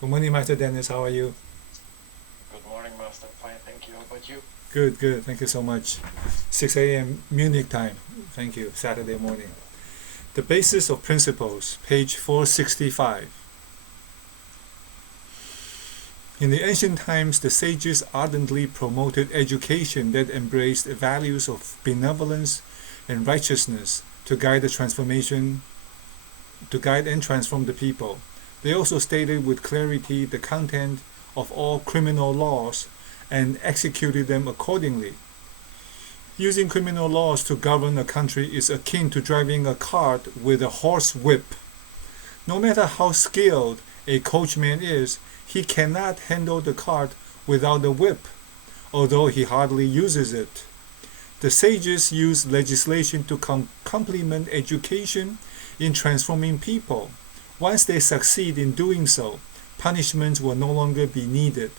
Good morning, Master Dennis. How are you? Good morning, Master. Fine, thank you. How about you? Good, good. Thank you so much. 6 a.m. Munich time. Thank you. Saturday morning. The basis of principles, page 465. In the ancient times, the sages ardently promoted education that embraced the values of benevolence and righteousness to guide the transformation, to guide and transform the people. They also stated with clarity the content of all criminal laws and executed them accordingly. Using criminal laws to govern a country is akin to driving a cart with a horse whip. No matter how skilled a coachman is, he cannot handle the cart without a whip, although he hardly uses it. The sages use legislation to complement education in transforming people. Once they succeed in doing so, punishments will no longer be needed.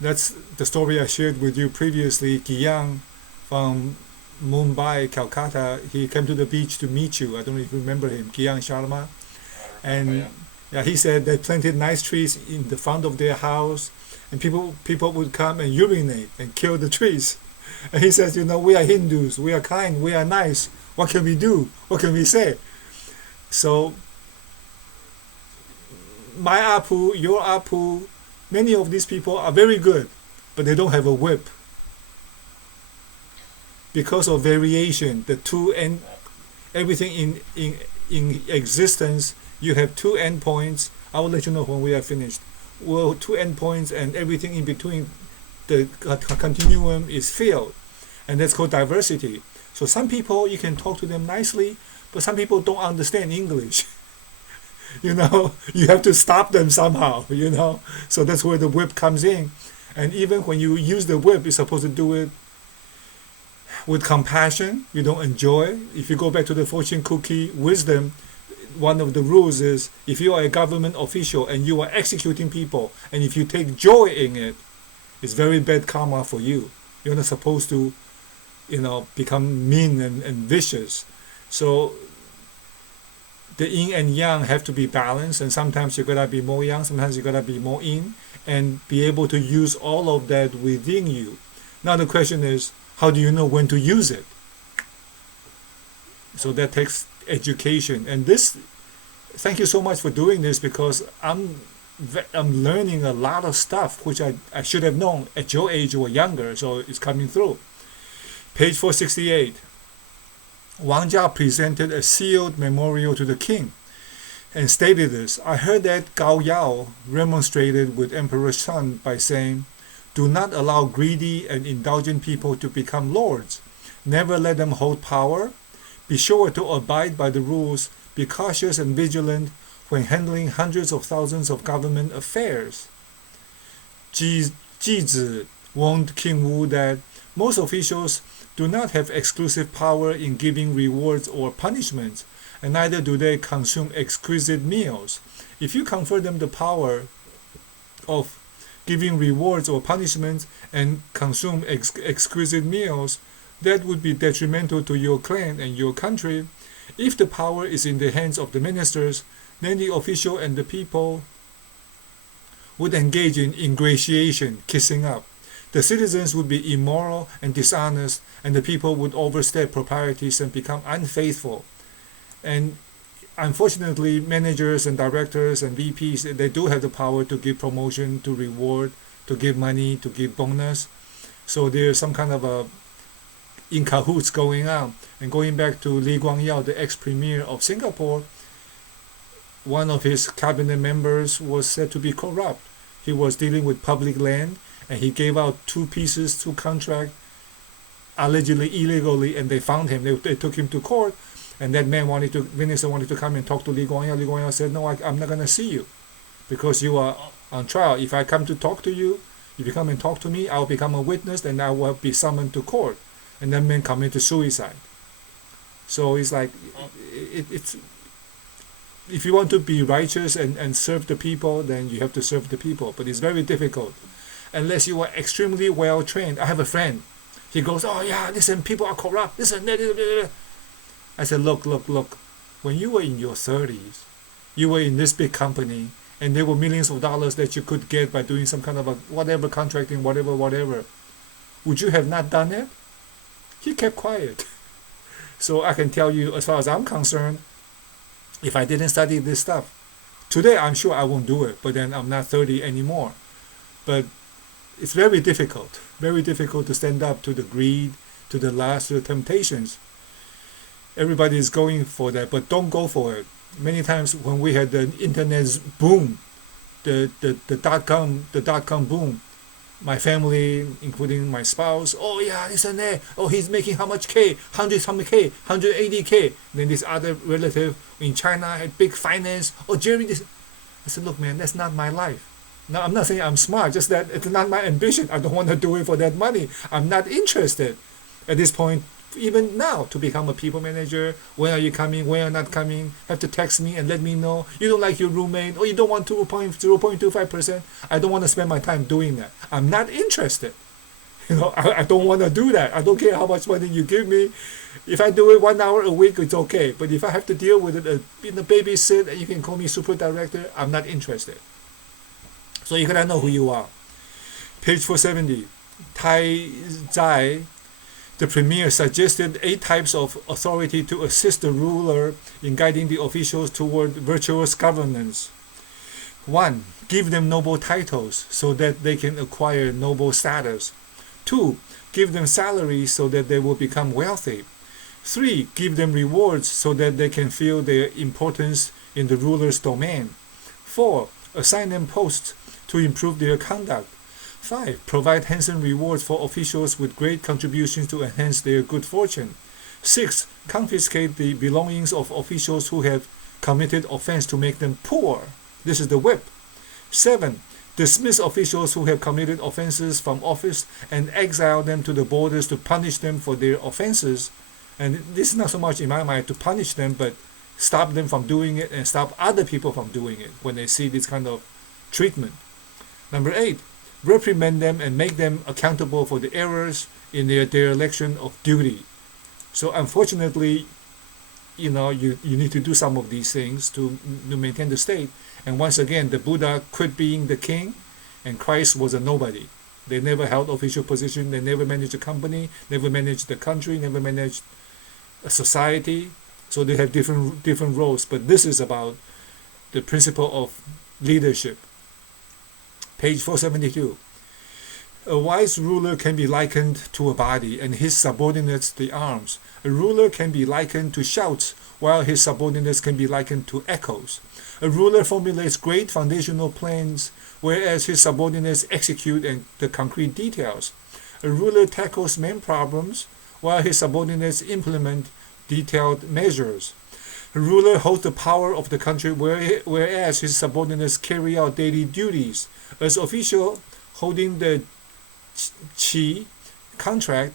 That's the story I shared with you previously. Giyang from Mumbai, Calcutta, he came to the beach to meet you. I don't know if you remember him, Giyang Sharma. I remember, And yeah. yeah, he said they planted nice trees in the front of their house, and people would come and urinate and kill the trees. And he says, we are Hindus, we are kind, we are nice. What can we do? What can we say? So my Apu, your Apu, many of these people are very good, but they don't have a whip because of variation. The two end, Yeah. everything in existence, you have two endpoints. I will let you know when we are finished. Well, two endpoints and everything in between. The continuum is filled, and that's called diversity. So some people you can talk to them nicely, but some people don't understand English. You have to stop them somehow. So that's where the whip comes in. And even when you use the whip, you're supposed to do it with compassion. You don't enjoy. If you go back to the fortune cookie wisdom, one of the rules is if you are a government official and you are executing people, and if you take joy in it, it's very bad karma for you. You're not supposed to, become mean and vicious. So the yin and yang have to be balanced, and sometimes you gotta be more yang, sometimes you gotta be more yin, and be able to use all of that within you. Now the question is, how do you know when to use it? So that takes education, and this. Thank you so much for doing this, because I'm learning a lot of stuff which I should have known at your age or younger. So it's coming through. Page 468. Wang Jia presented a sealed memorial to the king and stated this: I heard that Gao Yao remonstrated with Emperor Sun by saying, do not allow greedy and indulgent people to become lords. Never let them hold power. Be sure to abide by the rules. Be cautious and vigilant when handling hundreds of thousands of government affairs. Ji warned King Wu that most officials do not have exclusive power in giving rewards or punishments, and neither do they consume exquisite meals. If you confer them the power of giving rewards or punishments and consume exquisite meals, that would be detrimental to your clan and your country. If the power is in the hands of the ministers, then the official and the people would engage in ingratiation, kissing up. The citizens would be immoral and dishonest, and the people would overstep proprieties and become unfaithful. And unfortunately, managers and directors and VPs, they do have the power to give promotion, to reward, to give money, to give bonus. So there's some kind of a in cahoots going on. And going back to Lee Kuan Yew, the ex-premier of Singapore, one of his cabinet members was said to be corrupt. He was dealing with public land, and he gave out two contracts, allegedly illegally, and they found him. They took him to court, and that minister wanted to come and talk to Lee Kuan Yew. Lee Kuan Yew said, no, I'm not going to see you because you are on trial. If I come to talk to you, if you come and talk to me, I'll become a witness, and I will be summoned to court. And that man committed suicide. So it's like, it's if you want to be righteous and serve the people, then you have to serve the people. But it's very difficult unless you are extremely well trained. I have a friend. He goes, oh yeah, listen, people are corrupt. Listen, I said, look. When you were in your 30s, you were in this big company and there were millions of dollars that you could get by doing some kind of a whatever contracting, whatever, would you have not done it? He kept quiet. So I can tell you, as far as I'm concerned, if I didn't study this stuff, today I'm sure I won't do it, but then I'm not 30 anymore. But it's very difficult to stand up to the greed, to the lust, to the temptations. Everybody is going for that, but don't go for it. Many times when we had the internet boom, the dot-com boom, my family, including my spouse, oh yeah, listen there, oh he's making how much K, 100 something K, 180K. Then this other relative in China had big finance, oh Jeremy, this. I said, look man, that's not my life. Now I'm not saying I'm smart, just that it's not my ambition. I don't want to do it for that money. I'm not interested at this point, even now, to become a people manager. When are you coming, when are you not coming? Have to text me and let me know. You don't like your roommate, or you don't want 0.25%. I don't want to spend my time doing that. I'm not interested. I don't want to do that. I don't care how much money you give me. If I do it 1 hour a week, it's okay. But if I have to deal with it, babysit, and you can call me super director, I'm not interested. So you gotta know who you are. Page 470. Tai Zai, the premier, suggested 8 types of authority to assist the ruler in guiding the officials toward virtuous governance. 1. Give them noble titles so that they can acquire noble status. 2. Give them salaries so that they will become wealthy. 3. Give them rewards so that they can feel their importance in the ruler's domain. 4. Assign them posts to improve their conduct. 5. Provide handsome rewards for officials with great contributions to enhance their good fortune. 6. Confiscate the belongings of officials who have committed offense to make them poor. This is the whip. 7. Dismiss officials who have committed offenses from office and exile them to the borders to punish them for their offenses. And this is not so much in my mind to punish them, but stop them from doing it and stop other people from doing it when they see this kind of treatment. Number 8, reprimand them and make them accountable for the errors in their dereliction of duty. So unfortunately, you need to do some of these things to maintain the state. And once again, the Buddha quit being the king, and Christ was a nobody. They never held official position. They never managed a company, never managed the country, never managed a society. So they have different roles. But this is about the principle of leadership. Page 472. A wise ruler can be likened to a body, and his subordinates the arms. A ruler can be likened to shouts, while his subordinates can be likened to echoes. A ruler formulates great foundational plans, whereas his subordinates execute the concrete details. A ruler tackles main problems, while his subordinates implement detailed measures. A ruler holds the power of the country, whereas his subordinates carry out daily duties. As official holding the qi contract,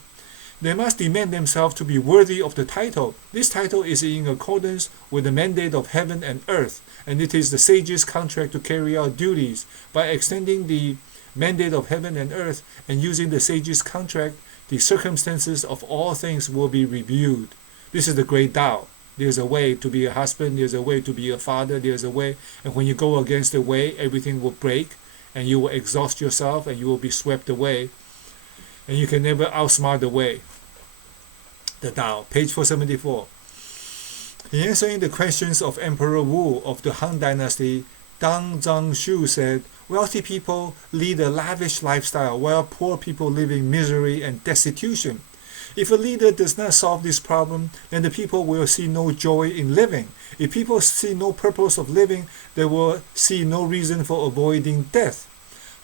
they must demand themselves to be worthy of the title. This title is in accordance with the mandate of heaven and earth, and it is the sage's contract to carry out duties. By extending the mandate of heaven and earth and using the sage's contract, the circumstances of all things will be reviewed. This is the great Tao. There's a way to be a husband, there's a way to be a father, there's a way, and when you go against the way, everything will break, and you will exhaust yourself, and you will be swept away, and you can never outsmart the way. The Tao, page 474. In answering the questions of Emperor Wu of the Han Dynasty, Dang Zhangshu said, wealthy people lead a lavish lifestyle, while poor people live in misery and destitution. If a leader does not solve this problem, then the people will see no joy in living. If people see no purpose of living, they will see no reason for avoiding death.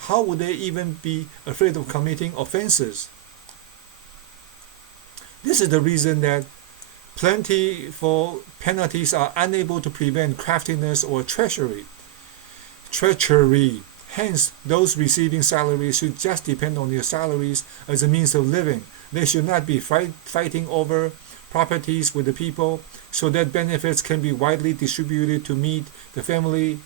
How would they even be afraid of committing offenses? This is the reason that plentiful penalties are unable to prevent craftiness or treachery. Hence, those receiving salaries should just depend on their salaries as a means of living. They should not be fighting over properties with the people so that benefits can be widely distributed to meet the family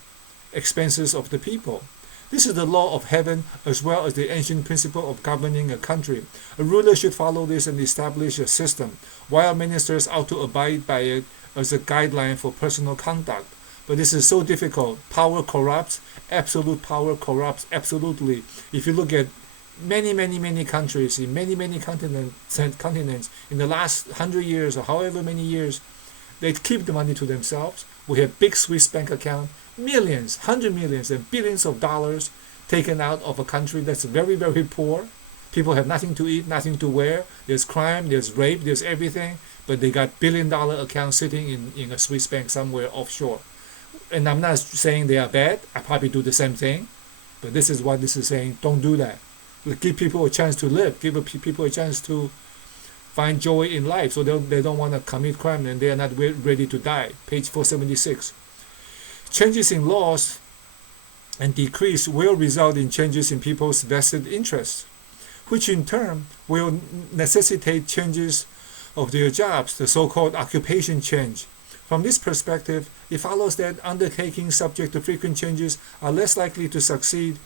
expenses of the people. This is the law of heaven as well as the ancient principle of governing a country. A ruler should follow this and establish a system, while ministers ought to abide by it as a guideline for personal conduct. But this is so difficult. Power corrupts. Absolute power corrupts absolutely. If you look at many countries in many continents in the last 100 years or however many years, they keep the money to themselves. We have big Swiss bank account, millions, 100 millions and billions of dollars taken out of a country that's very poor. People have nothing to eat, nothing to wear. There's crime, there's rape, there's everything, but they got billion-dollar accounts sitting in a Swiss bank somewhere offshore. And I'm not saying they are bad. I probably do the same thing, but this is what this is saying. Don't do that. Give people a chance to live. Give people a chance to find joy in life, so they don't want to commit crime and they are not ready to die. Page 476. Changes in laws and decrees will result in changes in people's vested interests, which in turn will necessitate changes of their jobs, the so-called occupation change. From this perspective, it follows that undertakings subject to frequent changes are less likely to succeed,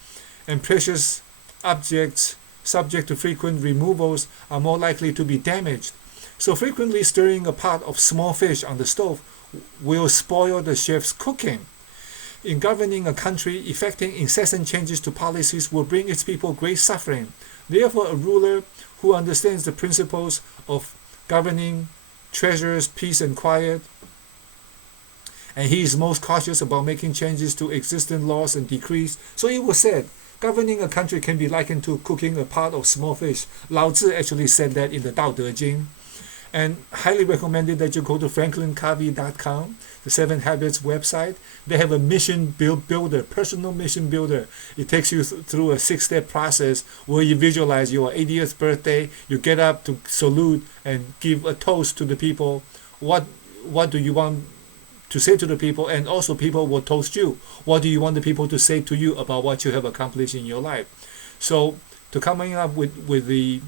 and precious objects subject to frequent removals are more likely to be damaged. So frequently stirring a pot of small fish on the stove will spoil the chef's cooking. In governing a country, effecting incessant changes to policies will bring its people great suffering. Therefore, a ruler who understands the principles of governing treasures peace and quiet, and he is most cautious about making changes to existing laws and decrees. So it was said, governing a country can be likened to cooking a pot of small fish. Lao Tzu actually said that in the Dao Part3. And highly recommended that you go to franklincovey.com, the 7 Habits website. They have a mission builder, personal mission builder. It takes you through a 6-step process where you visualize your 80th birthday. You get up to salute and give a toast to the people. What do you want to say to the people? And also people will toast you. What do you want the people to say to you about what you have accomplished in your life? So to coming up with the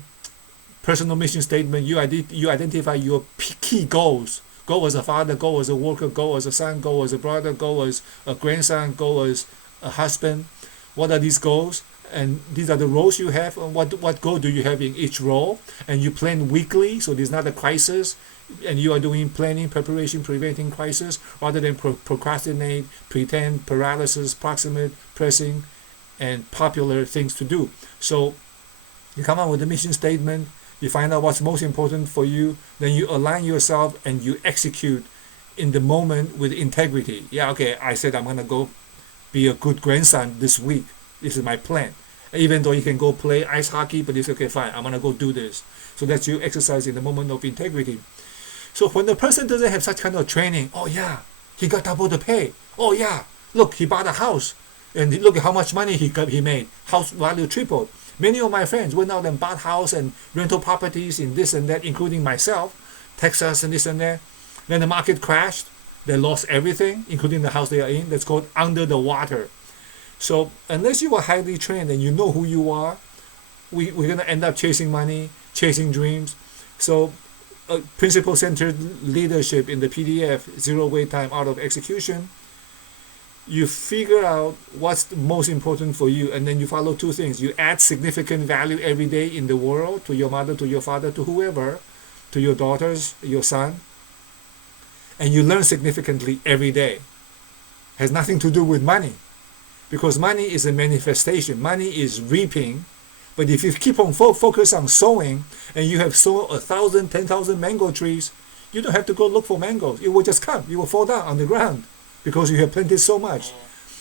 personal mission statement, you identify your key goals. Go as a father, go as a worker, go as a son, go as a brother, go as a grandson, go as a husband. What are these goals? And these are the roles you have. And what goal do you have in each role? And you plan weekly, so there's not a crisis. And you are doing planning, preparation, preventing crisis, rather than procrastinate, pretend, paralysis, proximate, pressing, and popular things to do. So you come up with a mission statement. You find out what's most important for you, then you align yourself and you execute in the moment with integrity. Yeah, okay, I said I'm going to go be a good grandson this week. This is my plan. Even though you can go play ice hockey, but you say, okay, fine, I'm going to go do this. So that's you exercise in the moment of integrity. So when the person doesn't have such kind of training, oh yeah, he got double the pay. Oh yeah, look, he bought a house. And look at how much money he made. House value tripled. Many of my friends went out and bought house and rental properties in this and that, including myself, Texas and this and that. Then the market crashed. They lost everything, including the house they are in. That's called under the water. So unless you are highly trained and you know who you are, we're going to end up chasing money, chasing dreams. So principle-centered leadership in the PDF, zero wait time out of execution. You figure out what's the most important for you, and then you follow 2 things. You add significant value every day in the world, to your mother, to your father, to whoever, to your daughters, your son, and you learn significantly every day. Has nothing to do with money, because money is a manifestation. Money is reaping, but if you keep on focus on sowing, and you have sown 1,000, 10,000 mango trees, you don't have to go look for mangoes. It will just come. It will fall down on the ground, because you have planted so much.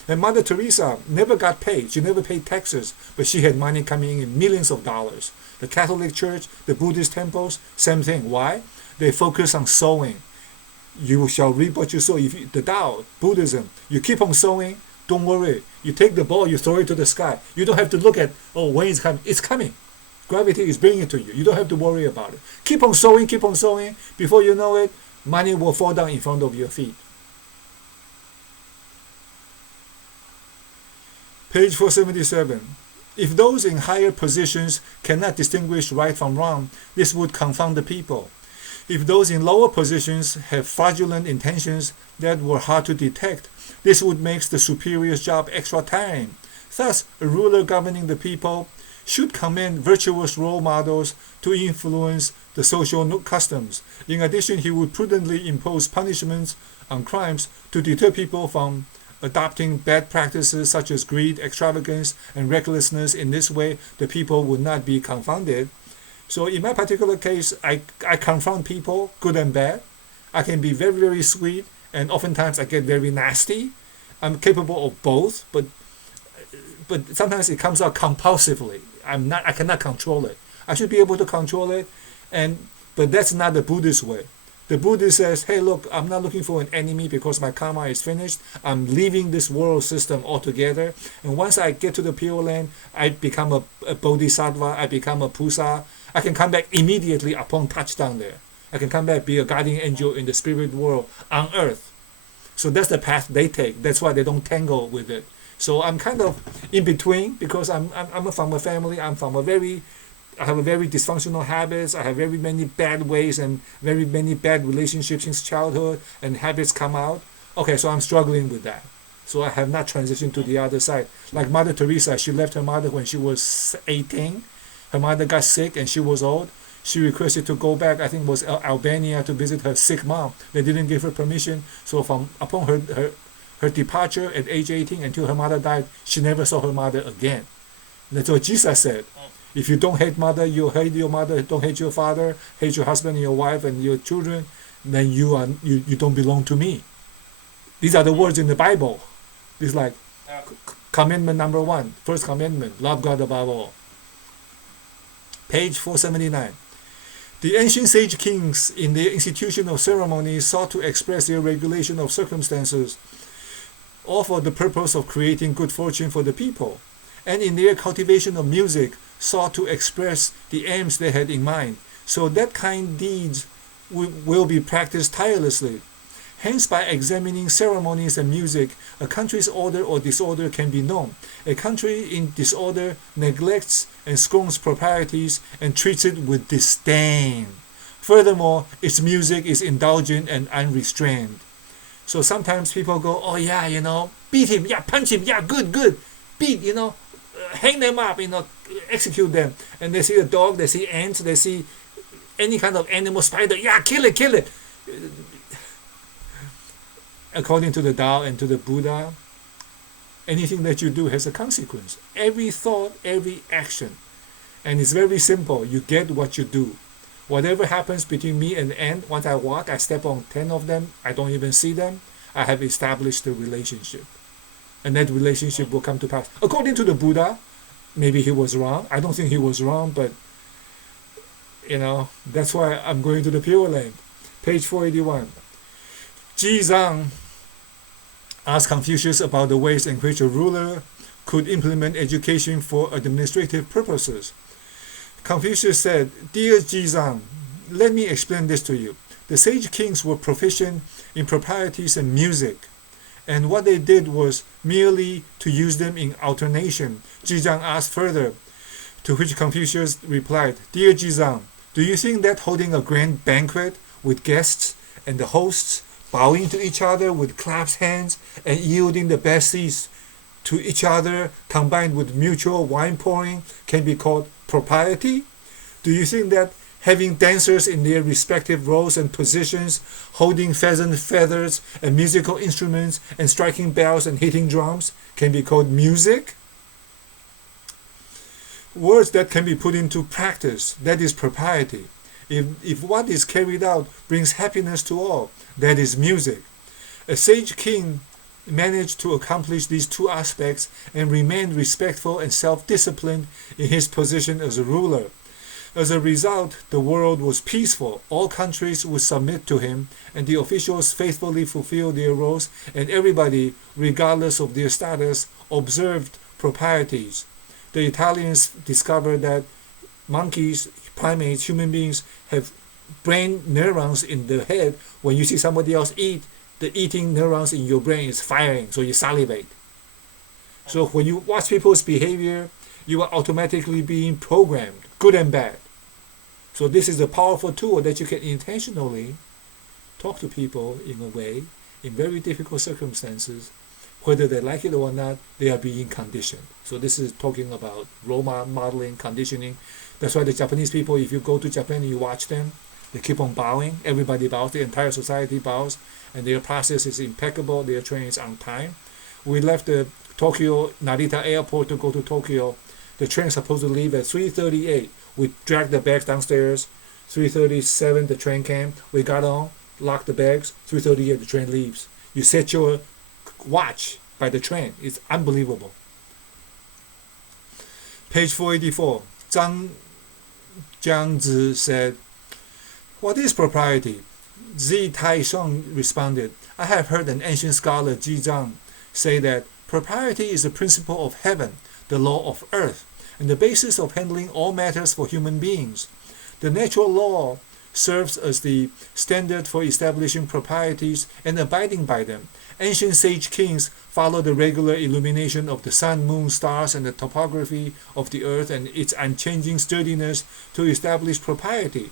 And Mother Teresa never got paid. She never paid taxes, but she had money coming in millions of dollars. The Catholic Church, the Buddhist temples, same thing. Why? They focus on sowing. You shall reap what you sow. The Tao, Buddhism, you keep on sowing, don't worry. You take the ball, you throw it to the sky. You don't have to look at, oh, when it's coming. It's coming. Gravity is bringing it to you. You don't have to worry about it. Keep on sowing, keep on sowing. Before you know it, money will fall down in front of your feet. Page 477. If those in higher positions cannot distinguish right from wrong, this would confound the people. If those in lower positions have fraudulent intentions that were hard to detect, this would make the superior's job extra tiring. Thus, a ruler governing the people should commend virtuous role models to influence the social customs. In addition, he would prudently impose punishments on crimes to deter people from adopting bad practices such as greed, extravagance, and recklessness. In this way, the people would not be confounded. So in my particular case, I confront people, good and bad. I can be very, very sweet, and oftentimes I get very nasty. I'm capable of both, but sometimes it comes out compulsively. I cannot control it. I should be able to control it, but that's not the Buddhist way. The Buddhist says, hey, look, I'm not looking for an enemy because my karma is finished. I'm leaving this world system altogether. And once I get to the Pure Land, I become a bodhisattva, I become a pusa. I can come back immediately upon touchdown there. I can come back, be a guardian angel in the spirit world on earth. So that's the path they take. That's why they don't tangle with it. So I'm kind of in between because I'm from a family. I have a very dysfunctional habits. I have very many bad ways and very many bad relationships since childhood, and habits come out. Okay, so I'm struggling with that. So I have not transitioned to the other side. Like Mother Teresa, she left her mother when she was 18. Her mother got sick and she was old. She requested to go back, I think it was Albania, to visit her sick mom. They didn't give her permission. So upon her departure at age 18 until her mother died, she never saw her mother again. That's what Jesus said. If you don't hate mother, you hate your mother, don't hate your father, hate your husband and your wife and your children, then you don't belong to me. These are the words in the Bible. It's like commandment number 1, first commandment, love God above all. Page 479. The ancient sage kings in their institution of ceremonies sought to express their regulation of circumstances, all for the purpose of creating good fortune for the people, and in their cultivation of music sought to express the aims they had in mind. So that kind deeds will be practiced tirelessly. Hence, by examining ceremonies and music, a country's order or disorder can be known. A country in disorder neglects and scorns proprieties and treats it with disdain. Furthermore, its music is indulgent and unrestrained. So sometimes people go, oh yeah, beat him, yeah, punch him, yeah, good, beat, hang them up, execute them. And they see a dog, they see ants, they see any kind of animal, spider, yeah, kill it. According to the Tao and to the Buddha, anything that you do has a consequence. Every thought, every action. And it's very simple. You get what you do. Whatever happens between me and the ant, once I walk, I step on 10 of them, I don't even see them, I have established a relationship. And that relationship will come to pass. According to the Buddha, maybe he was wrong. I don't think he was wrong, but that's why I'm going to the Pure Land. Page 481. Jizang asked Confucius about the ways in which a ruler could implement education for administrative purposes. Confucius said, Dear Jizang, let me explain this to you. The sage kings were proficient in proprieties and music, and what they did was merely to use them in alternation. Jizang asked further, to which Confucius replied, Dear Jizang, do you think that holding a grand banquet with guests and the hosts bowing to each other with clasped hands and yielding the best seats to each other combined with mutual wine pouring can be called propriety? Do you think that having dancers in their respective roles and positions, holding pheasant feathers and musical instruments and striking bells and hitting drums can be called music? Words that can be put into practice, that is propriety. If what is carried out brings happiness to all, that is music. A sage king managed to accomplish these two aspects and remained respectful and self-disciplined in his position as a ruler. As a result, the world was peaceful. All countries would submit to him, and the officials faithfully fulfilled their roles, and everybody, regardless of their status, observed proprieties. The Italians discovered that monkeys, primates, human beings have brain neurons in the head. When you see somebody else eat, the eating neurons in your brain is firing, so you salivate. So when you watch people's behavior, you are automatically being programmed, good and bad. So this is a powerful tool that you can intentionally talk to people in a way, in very difficult circumstances, Whether they like it or not, they are being conditioned. So this is talking about role modeling, conditioning. That's why the Japanese people, if you go to Japan and you watch them, they keep on bowing. Everybody bows. The entire society bows. And their process is impeccable. Their train is on time. We left the Tokyo Narita airport to go to Tokyo. The train is supposed to leave at 3:38. We dragged the bags downstairs. 3:37 the train came. We got on, locked the bags. 3:38 the train leaves. You set your watch by the train. It's unbelievable. Page 484. Zhang Jiangzi said, "What is propriety?" Zi Taisheng responded, "I have heard an ancient scholar, Ji Zhang, say that propriety is the principle of heaven, the law of earth, and the basis of handling all matters for human beings. The natural law serves as the standard for establishing proprieties and abiding by them. Ancient sage kings followed the regular illumination of the sun, moon, stars, and the topography of the earth and its unchanging sturdiness to establish propriety.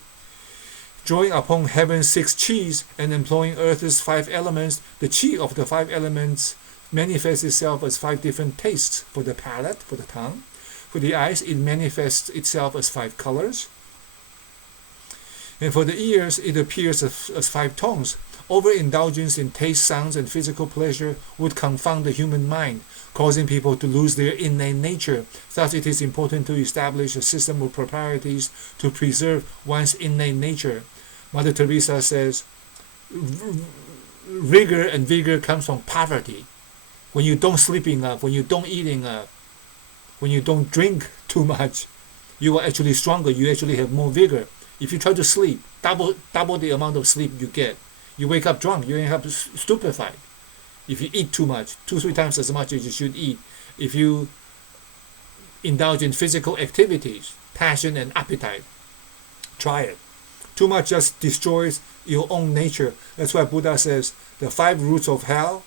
Drawing upon heaven's 6 qis and employing earth's 5 elements, the qi of the 5 elements manifests itself as 5 different tastes. For the palate, for the tongue, for the eyes, it manifests itself as 5 colors. And for the ears, it appears as 5 tones. Overindulgence in taste, sounds, and physical pleasure would confound the human mind, causing people to lose their innate nature. Thus, it is important to establish a system of proprieties to preserve one's innate nature. Mother Teresa says, rigor and vigor comes from poverty. When you don't sleep enough, when you don't eat enough, when you don't drink too much, you are actually stronger. You actually have more vigor. If you try to sleep, double the amount of sleep you get. You wake up drunk, you end up stupefied. If you eat too much, 2-3 times as much as you should eat. If you indulge in physical activities, passion and appetite, try it. Too much just destroys your own nature. That's why Buddha says the 5 roots of hell: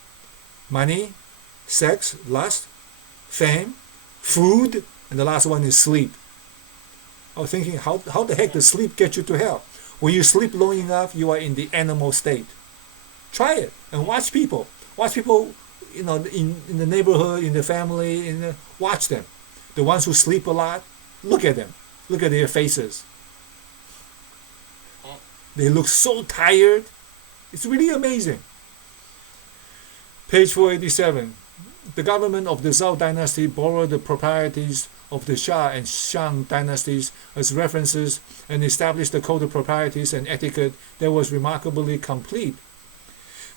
money, sex, lust, fame, food, and the last one is sleep. I was thinking, how the heck does sleep get you to hell? When you sleep long enough, you are in the animal state. Try it and watch people. Watch people, in the neighborhood, in the family, watch them. The ones who sleep a lot, look at them. Look at their faces. They look so tired. It's really amazing. Page 487. The government of the Zhou dynasty borrowed the proprieties of the Xia and Shang dynasties as references and established a code of proprieties and etiquette that was remarkably complete,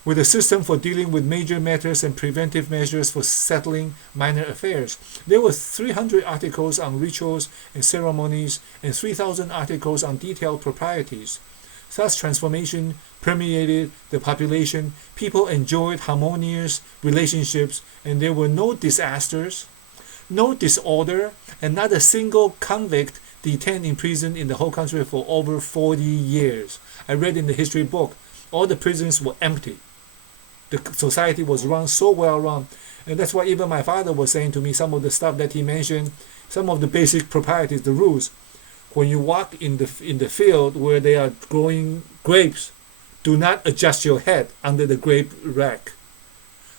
with a system for dealing with major matters and preventive measures for settling minor affairs. There were 300 articles on rituals and ceremonies and 3,000 articles on detailed proprieties. Thus, transformation permeated the population. People enjoyed harmonious relationships, and there were no disasters, no disorder, and not a single convict detained in prison in the whole country for over 40 years. I read in the history book, all the prisons were empty. The society was run so well run. And that's why even my father was saying to me some of the stuff that he mentioned, some of the basic proprieties, the rules. When you walk in the field where they are growing grapes, do not adjust your head under the grape rack.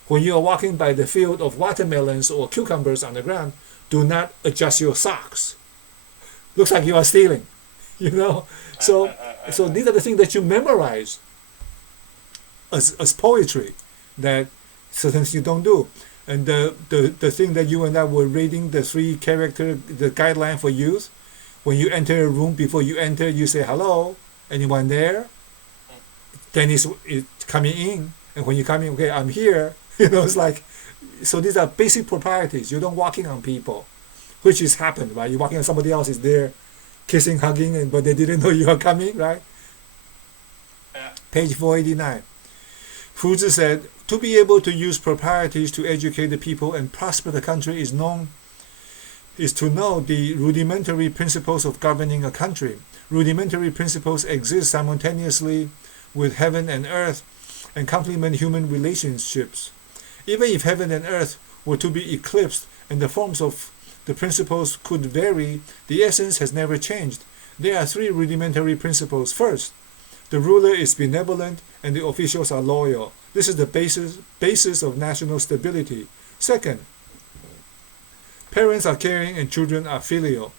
When you are walking by the field of watermelons or cucumbers on the ground, do not adjust your socks. Looks like you are stealing, So these are the things that you memorize as poetry that sometimes you don't do. And the thing that you and I were reading, the 3 character, the guideline for youth, when you enter a room, before you enter, you say, hello, anyone there? Then it's coming in. And when you come in, okay, I'm here. It's like, so these are basic proprieties. You don't walk in on people, which has happened, right? You walk in on somebody else is there, kissing, hugging, but they didn't know you are coming, right? Yeah. Page 489. Fuzi said, to be able to use proprieties to educate the people and prosper the country is to know the rudimentary principles of governing a country. Rudimentary principles exist simultaneously with heaven and earth and complement human relationships. Even if heaven and earth were to be eclipsed and the forms of the principles could vary, the essence has never changed. There are 3 rudimentary principles. First, the ruler is benevolent and the officials are loyal. This is the basis of national stability. Second, parents are caring and children are filial.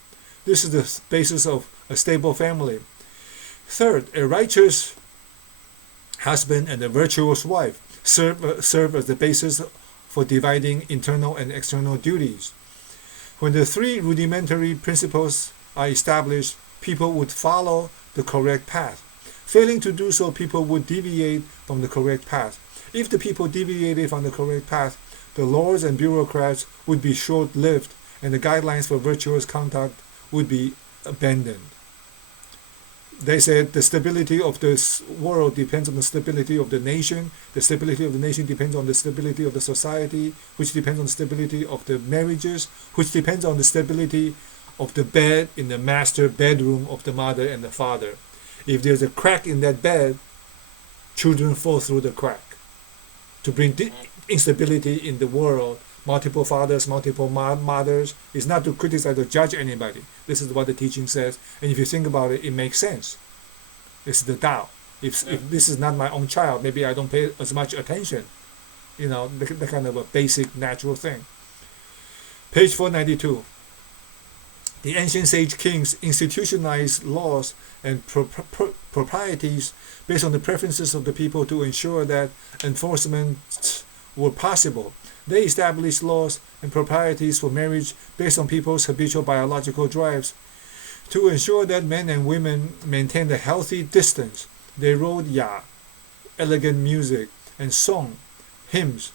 This is the basis of a stable family. Third, a righteous husband and a virtuous wife serve as the basis for dividing internal and external duties. When the three rudimentary principles are established, people would follow the correct path. Failing to do so, people would deviate from the correct path. If the people deviated from the correct path, the lords and bureaucrats would be short-lived, and the guidelines for virtuous conduct would be abandoned. They said the stability of this world depends on the stability of the nation. The stability of the nation depends on the stability of the society, which depends on the stability of the marriages, which depends on the stability of the bed in the master bedroom of the mother and the father. If there's a crack in that bed, children fall through the crack. To bring instability in the world, multiple fathers, multiple mothers, is not to criticize or judge anybody. This is what the teaching says. And if you think about it, it makes sense. It's the Tao. If this is not my own child, maybe I don't pay as much attention. You know, the kind of a basic natural thing. Page 492. The ancient sage kings institutionalized laws and proprieties based on the preferences of the people to ensure that enforcement were possible. They established laws and proprieties for marriage based on people's habitual biological drives. To ensure that men and women maintained a healthy distance, they wrote ya, elegant music, and song, hymns,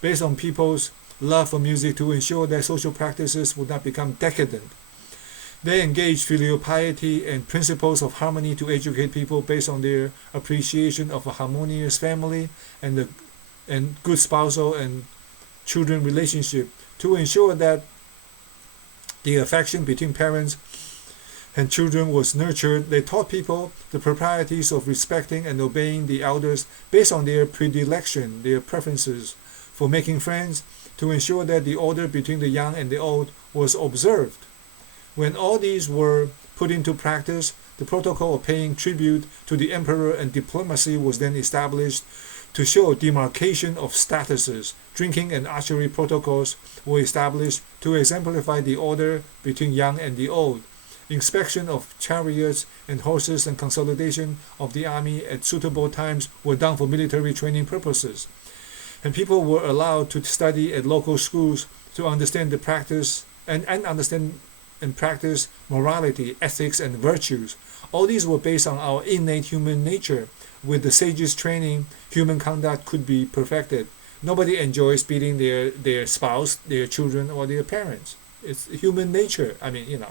based on people's love for music to ensure that social practices would not become decadent. They engaged filial piety and principles of harmony to educate people based on their appreciation of a harmonious family and good spousal and children relationship to ensure that the affection between parents and children was nurtured. They taught people the proprieties of respecting and obeying the elders based on their predilection, their preferences for making friends, to ensure that the order between the young and the old was observed. When all these were put into practice, the protocol of paying tribute to the emperor and diplomacy was then established to show demarcation of statuses. Drinking and archery protocols were established to exemplify the order between young and the old. Inspection of chariots and horses and consolidation of the army at suitable times were done for military training purposes. And people were allowed to study at local schools to understand the practice and understand and practice morality, ethics, and virtues. All these were based on our innate human nature. With the sages' training, human conduct could be perfected. Nobody enjoys beating their spouse, their children, or their parents. It's human nature. I mean,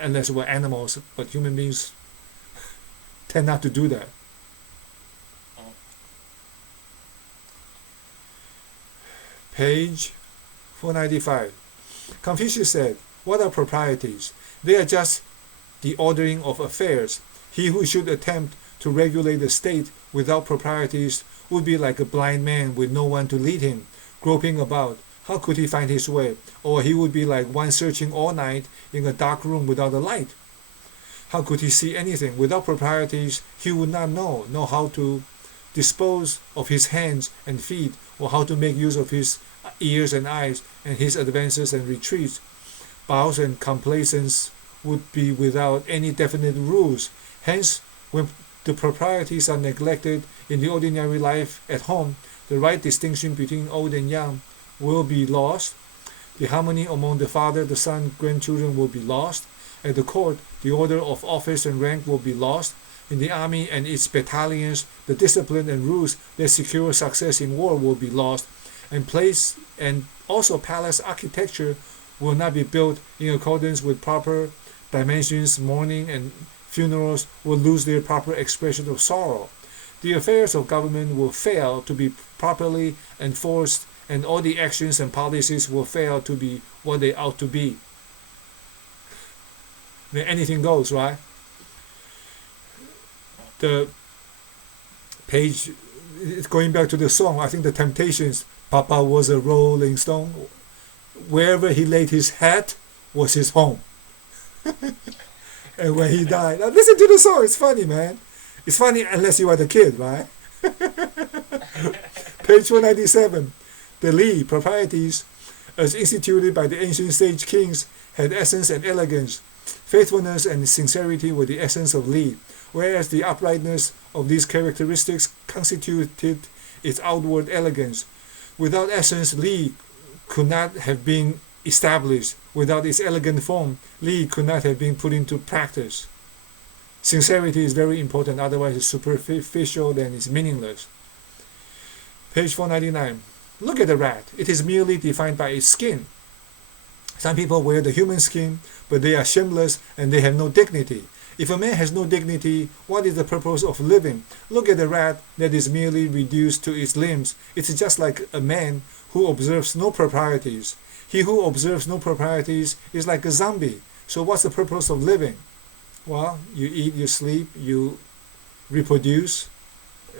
unless we're animals, but human beings tend not to do that. Page 495. Confucius said, "What are proprieties? They are just the ordering of affairs. He who should attempt to regulate the state without proprieties would be like a blind man with no one to lead him, groping about. How could he find his way? Or he would be like one searching all night in a dark room without a light. How could he see anything? Without proprieties, he would not know how to dispose of his hands and feet, or how to make use of his ears and eyes, and his advances and retreats. Bows and complaisance would be without any definite rules. Hence, when the proprieties are neglected in the ordinary life at home, the right distinction between old and young will be lost. The harmony among the father, the son, grandchildren will be lost. At the court, the order of office and rank will be lost. In the army and its battalions, the discipline and rules that secure success in war will be lost. And also palace architecture will not be built in accordance with proper dimensions. Mourning and funerals will lose their proper expression of sorrow. The affairs of government will fail to be properly enforced, and all the actions and policies will fail to be what they ought to be." Then anything goes, right? The page, going back to the song, I think the Temptations, "Papa was a rolling stone. Wherever he laid his hat was his home." And when he died, now listen to the song, it's funny, man. It's funny unless you are the kid, right? Page 497. The Li proprieties, as instituted by the ancient sage kings, had essence and elegance. Faithfulness and sincerity were the essence of Li, whereas the uprightness of these characteristics constituted its outward elegance. Without essence, Li could not have been established. Without its elegant form, Li could not have been put into practice. Sincerity is very important, otherwise it's superficial, then it's meaningless. Page 499. Look at the rat. It is merely defined by its skin. Some people wear the human skin, but they are shameless and they have no dignity. If a man has no dignity, what is the purpose of living? Look at the rat that is merely reduced to its limbs. It's just like a man who observes no proprieties. He who observes no proprieties is like a zombie. So what's the purpose of living? Well, you eat, you sleep, you reproduce.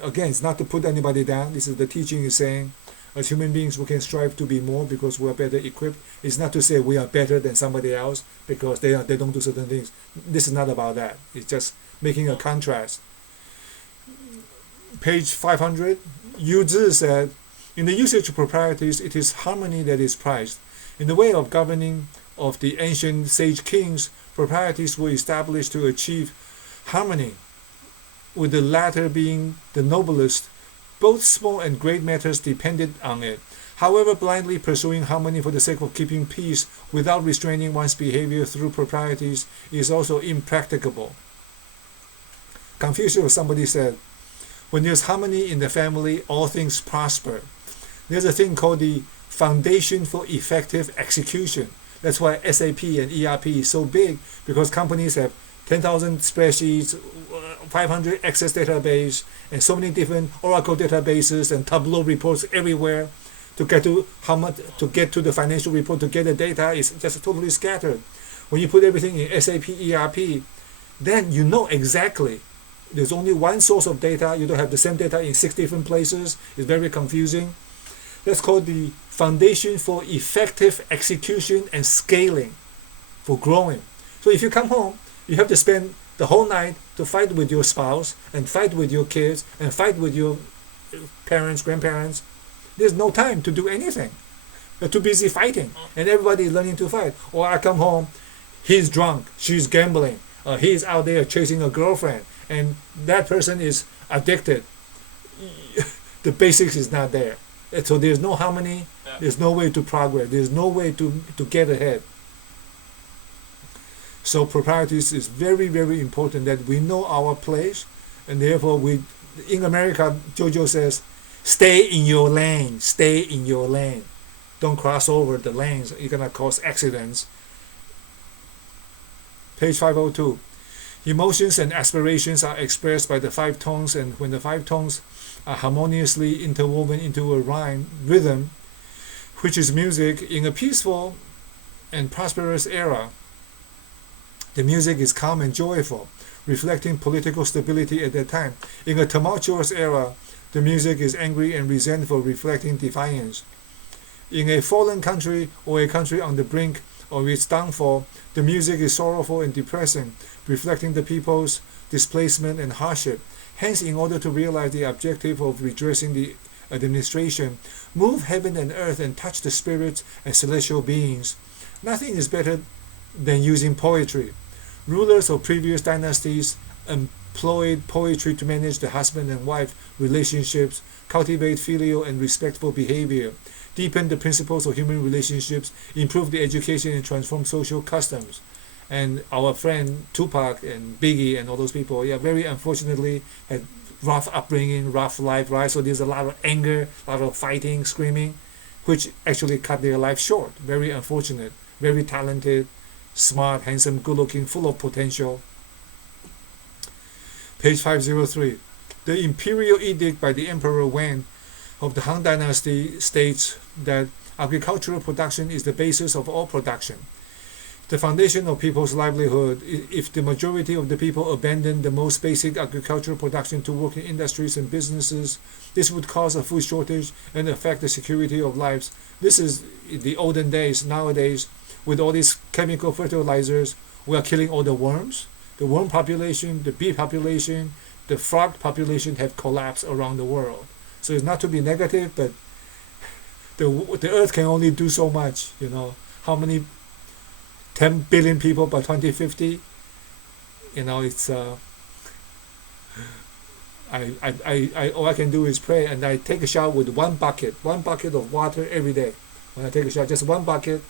Again, it's not to put anybody down. This is the teaching is saying, as human beings, we can strive to be more because we are better equipped. It's not to say we are better than somebody else because they don't do certain things. This is not about that. It's just making a contrast. Page 500. Yu Zi said, in the usage of proprieties, it is harmony that is prized. In the way of governing of the ancient sage kings, proprieties were established to achieve harmony, with the latter being the noblest. Both small and great matters depended on it. However, blindly pursuing harmony for the sake of keeping peace without restraining one's behavior through proprieties is also impracticable. Confucius or somebody said, when there's harmony in the family, all things prosper. There's a thing called the foundation for effective execution. That's why SAP and ERP is so big, because companies have 10,000 spreadsheets, 500 Access database, and so many different Oracle databases and Tableau reports everywhere. To get to the financial report, to get the data is just totally scattered. When you put everything in SAP ERP, then you know exactly. There's only one source of data. You don't have the same data in 6 different places. It's very confusing. That's called the foundation for effective execution and scaling, for growing. So if you come home, you have to spend the whole night to fight with your spouse and fight with your kids and fight with your parents, grandparents. There's no time to do anything. They're too busy fighting, and everybody is learning to fight. Or I come home, he's drunk, she's gambling, he's out there chasing a girlfriend, and that person is addicted. The basics is not there. So there's no harmony, there's no way to progress, there's no way to get ahead. So proprieties is very, very important that we know our place, and therefore in America, Jojo says, stay in your lane, stay in your lane. Don't cross over the lanes, you're going to cause accidents. Page 502. Emotions and aspirations are expressed by the 5 tones, and when the 5 tones are harmoniously interwoven into a rhythm, which is music, in a peaceful and prosperous era, the music is calm and joyful, reflecting political stability at that time. In a tumultuous era, the music is angry and resentful, reflecting defiance. In a fallen country or a country on the brink of its downfall, the music is sorrowful and depressing, reflecting the people's displacement and hardship. Hence, in order to realize the objective of redressing the administration, move heaven and earth and touch the spirits and celestial beings. Nothing is better than using poetry. Rulers of previous dynasties employed poetry to manage the husband and wife relationships, cultivate filial and respectful behavior, deepen the principles of human relationships, improve the education, and transform social customs. And our friend Tupac and Biggie and all those people, very unfortunately had rough upbringing, rough life, right? So there's a lot of anger, a lot of fighting, screaming, which actually cut their life short. Very unfortunate, very talented, smart, handsome, good-looking, full of potential. Page 503. The imperial edict by the Emperor Wen of the Han Dynasty states that agricultural production is the basis of all production, the foundation of people's livelihood. If the majority of the people abandon the most basic agricultural production to work in industries and businesses, this would cause a food shortage and affect the security of lives. This is the olden days. Nowadays, with all these chemical fertilizers, we are killing all the worms, the worm population, the bee population, the frog population have collapsed around the world. So it's not to be negative, but the earth can only do so much, you know. How many 10 billion people by 2050? You know, it's all I can do is pray, and I take a shower with one bucket of water every day. When I take a shower, just one bucket.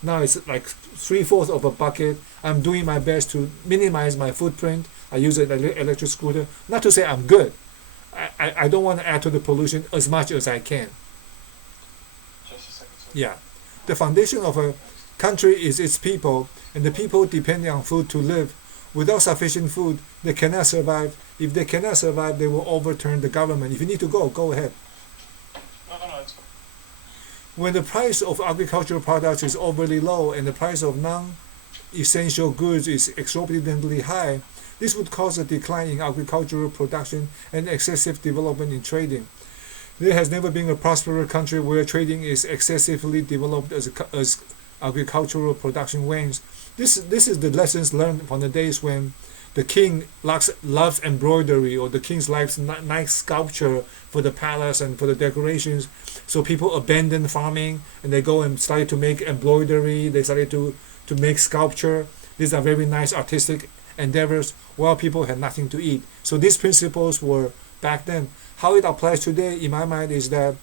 Now it's like 3/4 of a bucket. I'm doing my best to minimize my footprint. I use an electric scooter. Not to say I'm good. I don't want to add to the pollution as much as I can. Just a second, sir. Yeah. The foundation of a country is its people, and the people depend on food to live. Without sufficient food, they cannot survive. If they cannot survive, they will overturn the government. If you need to go ahead. No, it's fine. When the price of agricultural products is overly low and the price of non-essential goods is exorbitantly high, this would cause a decline in agricultural production and excessive development in trading. There has never been a prosperous country where trading is excessively developed as agricultural production wanes. This is the lessons learned from the days when the king loves embroidery, or the king likes nice sculpture for the palace and for the decorations. So people abandon farming and they go and started to make embroidery. They started to make sculpture. These are very nice artistic endeavors while people had nothing to eat. So these principles were back then. How it applies today, in my mind, is that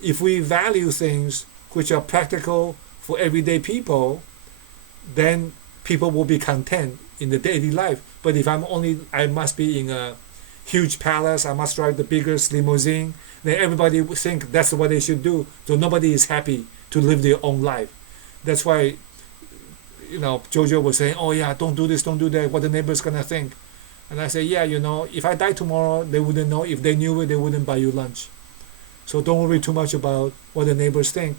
if we value things which are practical for everyday people, then people will be content in the daily life. But if I must be in a huge palace, I must drive the biggest limousine, then everybody would think that's what they should do. So nobody is happy to live their own life. That's why, you know, Jojo was saying, oh yeah, don't do this, don't do that, what the neighbor's gonna think. And I say, yeah, you know, if I die tomorrow, they wouldn't know. If they knew it, they wouldn't buy you lunch. So don't worry too much about what the neighbors think.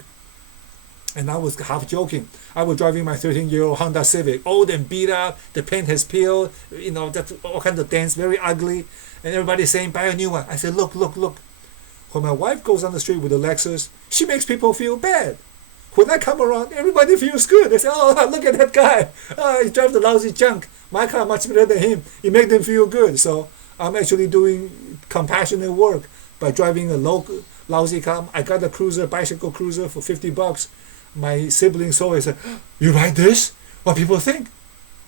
And I was half joking. I was driving my 13-year-old Honda Civic, old and beat up, the paint has peeled, you know, that's all kinds of dents, very ugly. And everybody's saying, buy a new one. I said, look. When my wife goes on the street with a Lexus, she makes people feel bad. When I come around, everybody feels good. They say, oh, look at that guy. Oh, he drives the lousy junk. My car much better than him. It makes them feel good. So I'm actually doing compassionate work by driving a lousy car. I got a bicycle cruiser for $50. My siblings saw it and said, you ride this? What people think?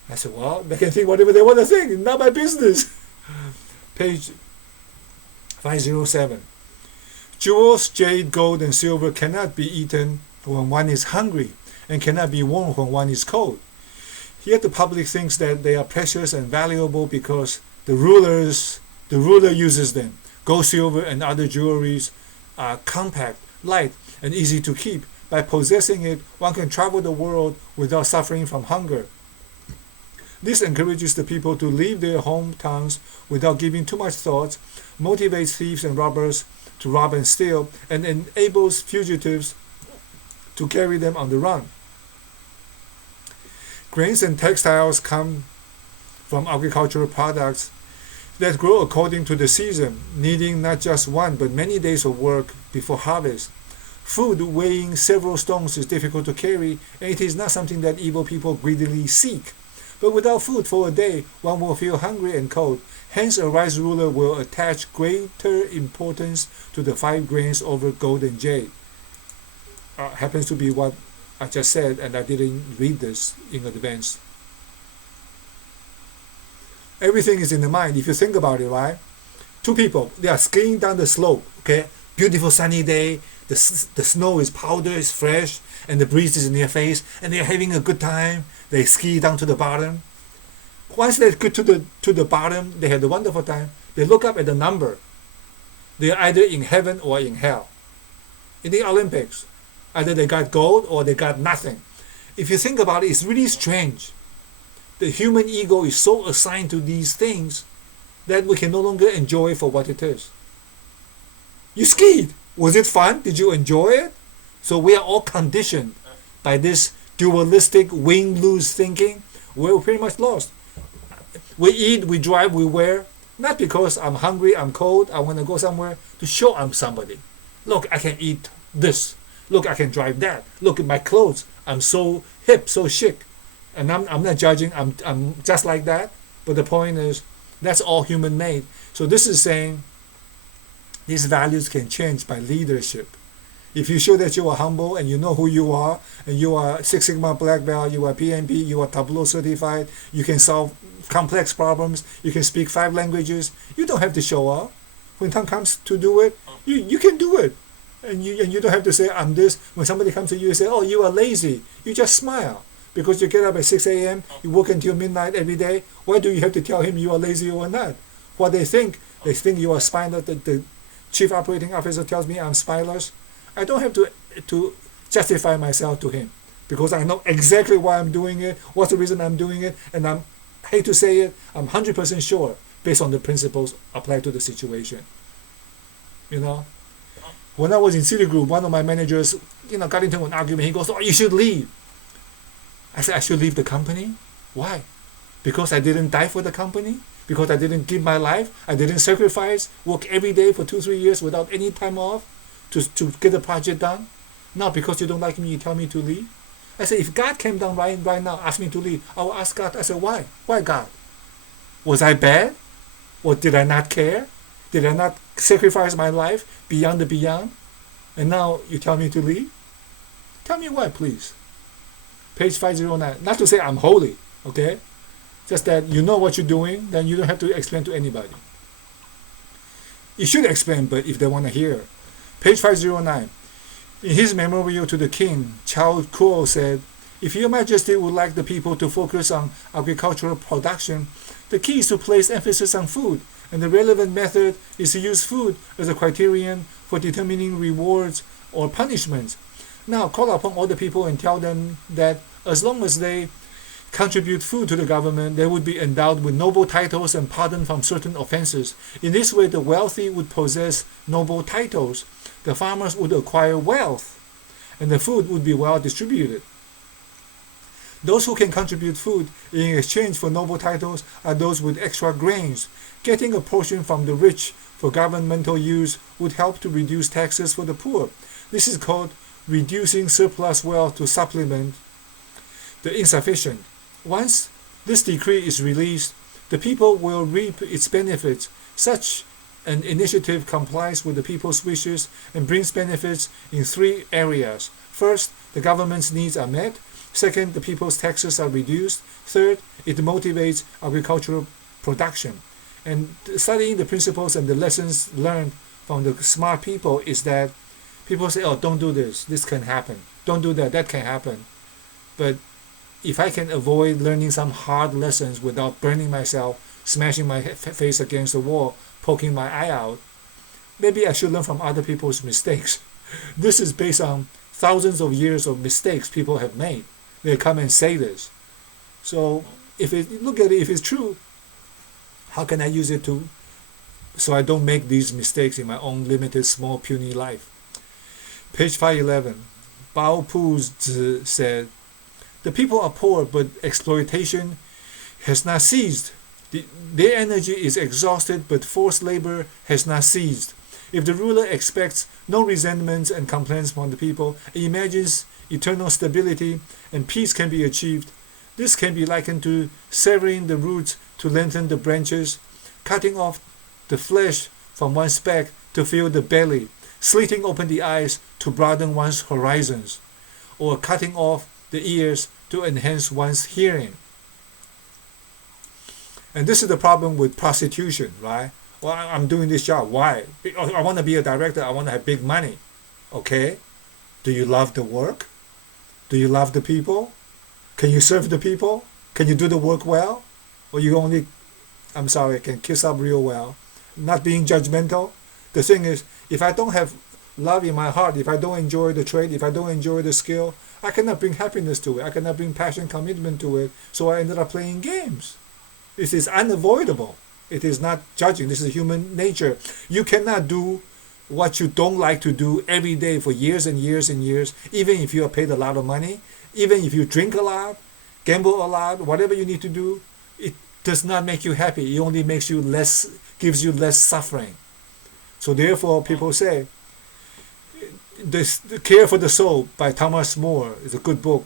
I said, well, they can think whatever they want to think. It's not my business. Page 507. Jewels, jade, gold, and silver cannot be eaten when one is hungry and cannot be worn when one is cold. Yet the public thinks that they are precious and valuable because the ruler uses them. Gold, silver, and other jewelries are compact, light, and easy to keep. By possessing it, one can travel the world without suffering from hunger. This encourages the people to leave their hometowns without giving too much thought, motivates thieves and robbers to rob and steal, and enables fugitives to carry them on the run. Grains and textiles come from agricultural products that grow according to the season, needing not just one but many days of work before harvest. Food weighing several stones is difficult to carry, and it is not something that evil people greedily seek. But without food for a day, one will feel hungry and cold. Hence, a wise ruler will attach greater importance to the 5 grains over gold and jade. Happens to be what I just said, and I didn't read this in advance. Everything is in the mind, if you think about it, right? 2 people, they are skiing down the slope, okay? Beautiful sunny day, the snow is powder, it's fresh, and the breeze is in their face, and they're having a good time. They ski down to the bottom. Once they get to the bottom, they had a wonderful time. They look up at the number. They're either in heaven or in hell. In the Olympics, either they got gold or they got nothing. If you think about it, it's really strange. The human ego is so assigned to these things that we can no longer enjoy for what it is. You skied. Was it fun? Did you enjoy it? So we are all conditioned by this dualistic win-lose thinking. We're pretty much lost. We eat, we drive, we wear, not because I'm hungry, I'm cold, I want to go somewhere to show I'm somebody. Look, I can eat this. Look, I can drive that. Look at my clothes. I'm so hip, so chic. And I'm not judging, I'm just like that. But the point is, That's all human made. So this is saying these values can change by leadership. If you show that you are humble and you know who you are, and you are Six Sigma Black Belt, you are PMP, you are Tableau certified, you can solve complex problems, you can speak 5 languages, you don't have to show off. When time comes to do it, you can do it. And you don't have to say, I'm this. When somebody comes to you and say, oh, you are lazy, you just smile. Because you get up at 6 a.m., you work until midnight every day. Why do you have to tell him you are lazy or not? What they think you are spineless. The chief operating officer tells me I'm spineless. I don't have to justify myself to him, because I know exactly why I'm doing it, what's the reason I'm doing it, and I hate to say it, I'm 100% sure based on the principles applied to the situation. You know, when I was in Citigroup, one of my managers, got into an argument. He goes, "Oh, you should leave." I said, "I should leave the company? Why? Because I didn't die for the company? Because I didn't give my life? I didn't sacrifice, work every day for 2-3 years without any time off to get the project done? Not because you don't like me, you tell me to leave?" I said, if God came down right now, asked me to leave, I will ask God. I said, why? Why, God? Was I bad? Or did I not care? Did I not sacrifice my life beyond the beyond? And now you tell me to leave? Tell me why, please. Page 509. Not to say I'm holy, okay? Just that you know what you're doing, then you don't have to explain to anybody. You should explain, but if they want to hear. Page 509. In his memorial to the king, Chao Kuo said, "If your majesty would like the people to focus on agricultural production, the key is to place emphasis on food, and the relevant method is to use food as a criterion for determining rewards or punishments. Now call upon all the people and tell them that as long as they contribute food to the government, they would be endowed with noble titles and pardoned from certain offenses. In this way, the wealthy would possess noble titles, the farmers would acquire wealth, and the food would be well distributed. Those who can contribute food in exchange for noble titles are those with extra grains. Getting a portion from the rich for governmental use would help to reduce taxes for the poor. This is called reducing surplus wealth to supplement the insufficient. Once this decree is released, the people will reap its benefits. Such an initiative complies with the people's wishes and brings benefits in 3 areas. First, the government's needs are met. Second, the people's taxes are reduced. Third, it motivates agricultural production. And studying the principles and the lessons learned from the smart people is that people say, oh, don't do this, this can happen. Don't do that, that can happen. But if I can avoid learning some hard lessons without burning myself, smashing my face against the wall, poking my eye out, maybe I should learn from other people's mistakes. This is based on thousands of years of mistakes people have made. They come and say this. So look at it, if it's true, how can I use it so I don't make these mistakes in my own limited, small, puny life? Page 511. Bao Pu said, "The people are poor, but exploitation has not ceased. Their energy is exhausted, but forced labor has not ceased. If the ruler expects no resentments and complaints from the people, and imagines eternal stability and peace can be achieved, this can be likened to severing the roots to lengthen the branches, cutting off the flesh from one's back to fill the belly, slitting open the eyes to broaden one's horizons, or cutting off the ears to enhance one's hearing." And this is the problem with prostitution, right? Well, I'm doing this job. Why? I want to be a director. I want to have big money. Okay. Do you love the work? Do you love the people? Can you serve the people? Can you do the work well? Or you only, can kiss up real well? Not being judgmental. The thing is, if I don't have love in my heart, if I don't enjoy the trade, if I don't enjoy the skill, I cannot bring happiness to it. I cannot bring passion, commitment to it. So I ended up playing games. This is unavoidable. It is not judging. This is human nature. You cannot do what you don't like to do every day for years and years and years, even if you are paid a lot of money, even if you drink a lot, gamble a lot, whatever you need to do, it does not make you happy. It only makes you gives you less suffering. So therefore, people say, The Care for the Soul by Thomas More is a good book.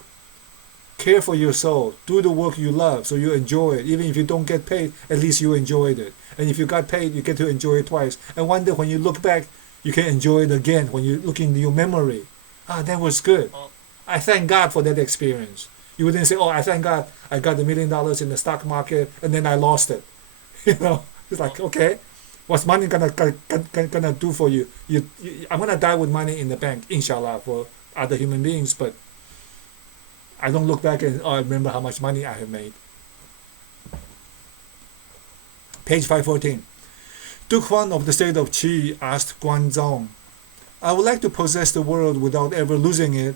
Care for your soul. Do the work you love so you enjoy it. Even if you don't get paid, at least you enjoyed it. And if you got paid, you get to enjoy it twice. And one day when you look back, you can enjoy it again when you look into your memory. That was good. I thank God for that experience. You wouldn't say, I thank God I got $1 million in the stock market and then I lost it. It's like, okay, what's money gonna do for you? I'm gonna die with money in the bank, inshallah, for other human beings, but I don't look back and I remember how much money I have made. Page 514. Duke Huan of the state of Qi asked Guanzong, I would like to possess the world without ever losing it,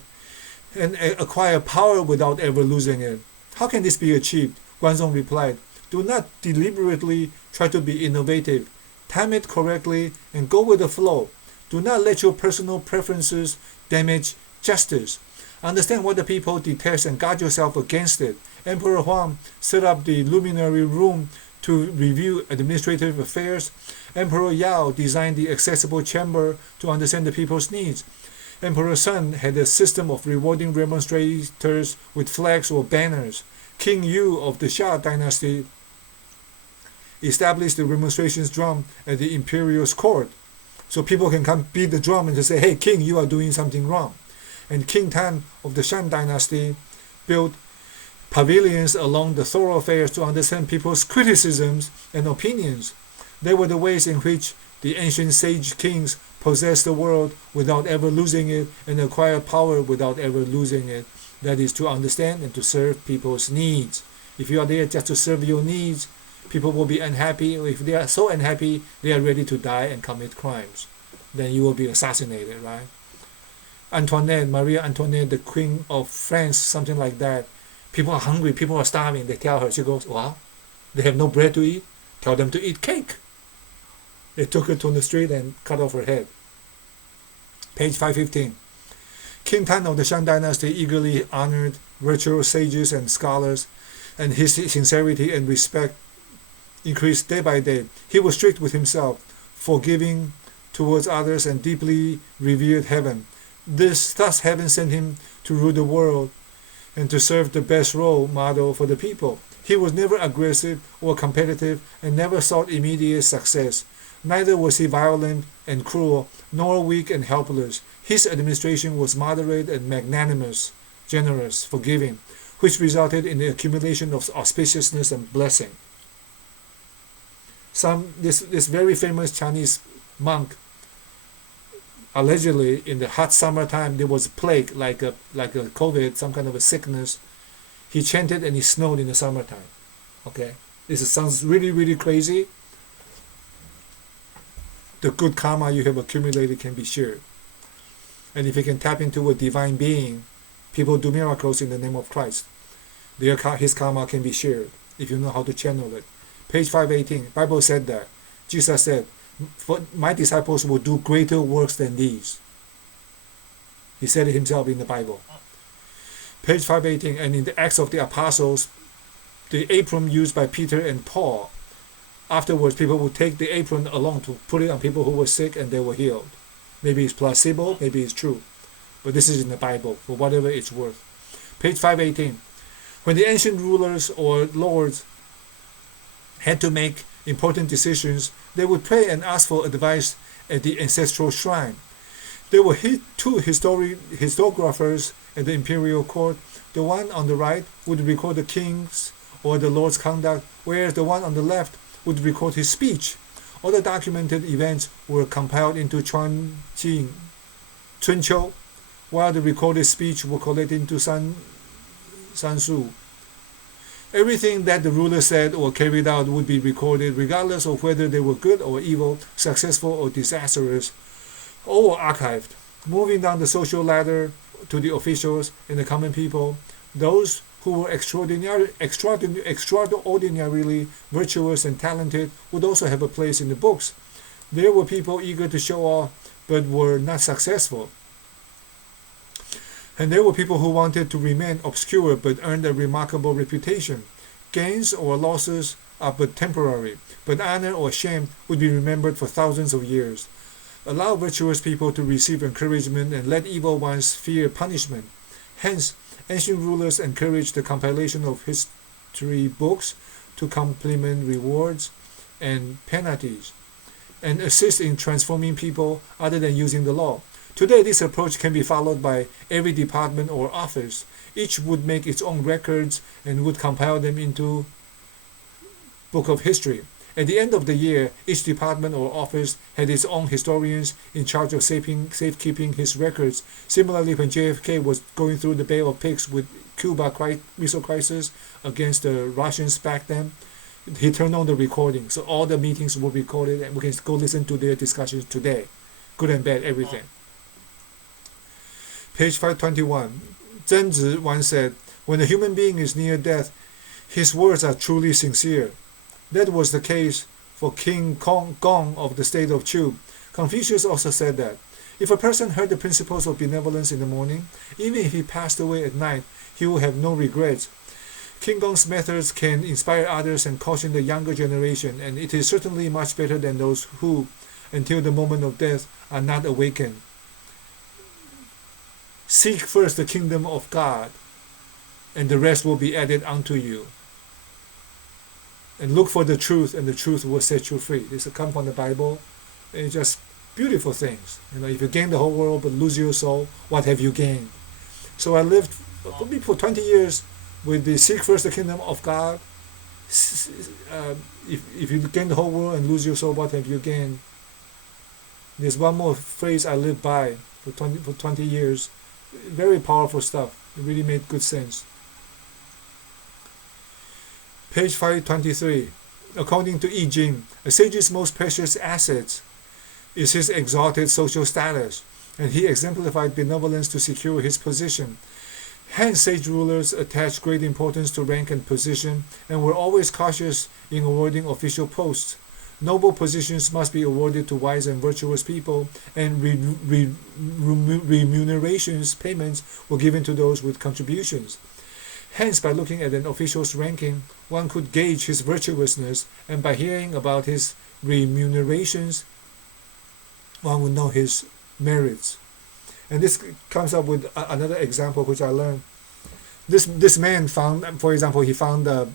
and acquire power without ever losing it. How can this be achieved? Guanzong replied, do not deliberately try to be innovative. Time it correctly and go with the flow. Do not let your personal preferences damage justice. Understand what the people detest and guard yourself against it. Emperor Huang set up the luminary room to review administrative affairs. Emperor Yao designed the accessible chamber to understand the people's needs. Emperor Sun had a system of rewarding demonstrators with flags or banners. King Yu of the Xia dynasty established the remonstrations drum at the imperial's court, so people can come beat the drum and just say, hey, King, you are doing something wrong. And King Tan of the Shan dynasty built pavilions along the thoroughfares to understand people's criticisms and opinions. They were the ways in which the ancient sage kings possessed the world without ever losing it and acquired power without ever losing it. That is, to understand and to serve people's needs. If you are there just to serve your needs, people will be unhappy. If they are so unhappy, they are ready to die and commit crimes. Then you will be assassinated, right? Maria Antoinette, the Queen of France, something like that. People are hungry, people are starving. They tell her, she goes, well, they have no bread to eat. Tell them to eat cake. They took her to the street and cut off her head. Page 515. King Tan of the Shan dynasty eagerly honored virtuous sages and scholars, and his sincerity and respect increased day by day. He was strict with himself, forgiving towards others, and deeply revered heaven. Thus heaven sent him to rule the world and to serve the best role model for the people. He was never aggressive or competitive and never sought immediate success. Neither was he violent and cruel, nor weak and helpless. His administration was moderate and magnanimous, generous, forgiving, which resulted in the accumulation of auspiciousness and blessing. This very famous Chinese monk, allegedly in the hot summertime there was a plague like a COVID, some kind of a sickness. He chanted and he snowed in the summertime. Okay, sounds really, really crazy. The good karma you have accumulated can be shared. And if you can tap into a divine being, people do miracles in the name of Christ. His karma can be shared if you know how to channel it. Page 518, Bible said that. Jesus said, for my disciples will do greater works than these. He said it himself in the Bible. Page 518, and in the Acts of the Apostles, the apron used by Peter and Paul, afterwards people would take the apron along to put it on people who were sick and they were healed. Maybe it's placebo, maybe it's true. But this is in the Bible, for whatever it's worth. Page 518, when the ancient rulers or lords had to make important decisions, they would pray and ask for advice at the ancestral shrine. There were two historiographers at the imperial court. The one on the right would record the king's or the lord's conduct, whereas the one on the left would record his speech. All the documented events were compiled into Chunqiu, while the recorded speech were collected into Sansu. Everything that the ruler said or carried out would be recorded, regardless of whether they were good or evil, successful or disastrous, all were archived. Moving down the social ladder to the officials and the common people, those who were extraordinarily virtuous and talented would also have a place in the books. There were people eager to show off but were not successful. And there were people who wanted to remain obscure but earned a remarkable reputation. Gains or losses are but temporary, but honor or shame would be remembered for thousands of years. Allow virtuous people to receive encouragement and let evil ones fear punishment. Hence, ancient rulers encouraged the compilation of history books to complement rewards and penalties, and assist in transforming people other than using the law. Today, this approach can be followed by every department or office. Each would make its own records and would compile them into book of history. At the end of the year, each department or office had its own historians in charge of safekeeping his records. Similarly, when JFK was going through the Bay of Pigs with Cuba missile crisis against the Russians back then, he turned on the recording. So all the meetings were recorded, and we can go listen to their discussions today. Good and bad, everything. Page 521. Zhenzi once said, when a human being is near death, his words are truly sincere. That was the case for King Gong of the state of Chu. Confucius also said that if a person heard the principles of benevolence in the morning, even if he passed away at night, he will have no regrets. King Gong's methods can inspire others and caution the younger generation, and it is certainly much better than those who, until the moment of death, are not awakened. Seek first the kingdom of God, and the rest will be added unto you. And look for the truth, and the truth will set you free. This comes from the Bible. And it's just beautiful things. If you gain the whole world but lose your soul, what have you gained? So I lived probably for 20 years with the seek first the kingdom of God. If you gain the whole world and lose your soul, what have you gained? There's one more phrase I lived by for 20 years. Very powerful stuff. It really made good sense. Page 523. According to I Ching, a sage's most precious asset is his exalted social status, and he exemplified benevolence to secure his position. Hence, sage rulers attached great importance to rank and position, and were always cautious in awarding official posts. Noble positions must be awarded to wise and virtuous people, and remunerations, payments, were given to those with contributions. Hence, by looking at an official's ranking, one could gauge his virtuousness, and by hearing about his remunerations, one would know his merits. And this comes up with another example which I learned. This man found, for example, he found a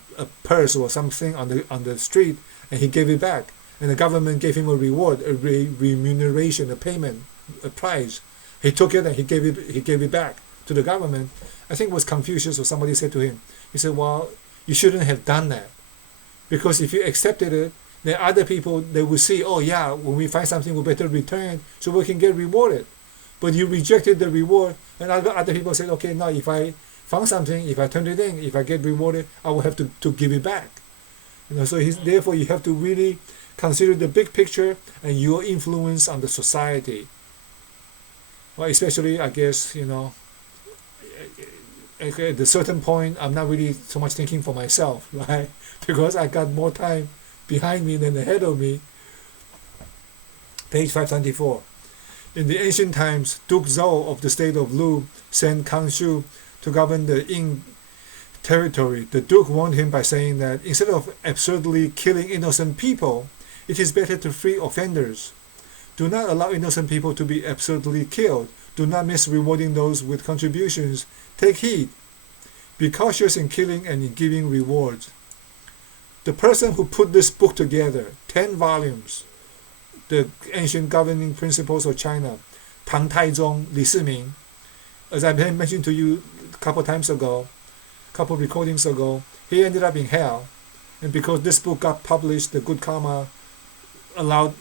purse or something on the street, and he gave it back. And the government gave him a reward, a remuneration, a payment, a prize. He took it and he gave it back to the government. I think it was Confucius or somebody said to him. He said, well, you shouldn't have done that. Because if you accepted it, then other people, they will see, oh yeah, when we find something, we better return so we can get rewarded. But you rejected the reward, and other people said, okay, now if I found something, if I turn it in, if I get rewarded, I will have to give it back. So therefore you have to really consider the big picture and your influence on the society. Well, especially, I guess, at a certain point, I'm not really so much thinking for myself, right? Because I got more time behind me than ahead of me. Page 524. In the ancient times, Duke Zhou of the state of Lu sent Kang Shu to govern the Ying territory. The Duke warned him by saying that instead of absurdly killing innocent people, it is better to free offenders. Do not allow innocent people to be absurdly killed. Do not miss rewarding those with contributions. Take heed. Be cautious in killing and in giving rewards. The person who put this book together, 10 volumes, the ancient governing principles of China, Tang Taizong, Li Siming, as I mentioned to you a couple times ago, a couple recordings ago, he ended up in hell. And because this book got published, the good karma allowed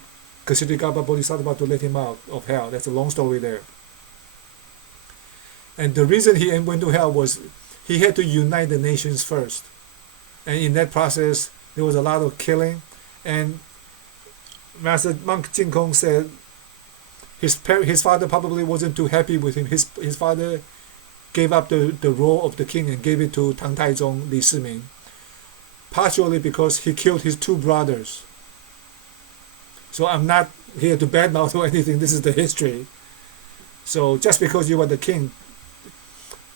Kshitigarbha Bodhisattva to let him out of hell. That's a long story there. And the reason he went to hell was he had to unite the nations first. And in that process, there was a lot of killing. And Master Monk Jingkong said his father probably wasn't too happy with him. His father gave up the role of the king and gave it to Tang Taizong, Li Siming, partially because he killed his 2 brothers. So I'm not here to badmouth or anything. This is the history. So just because you are the king,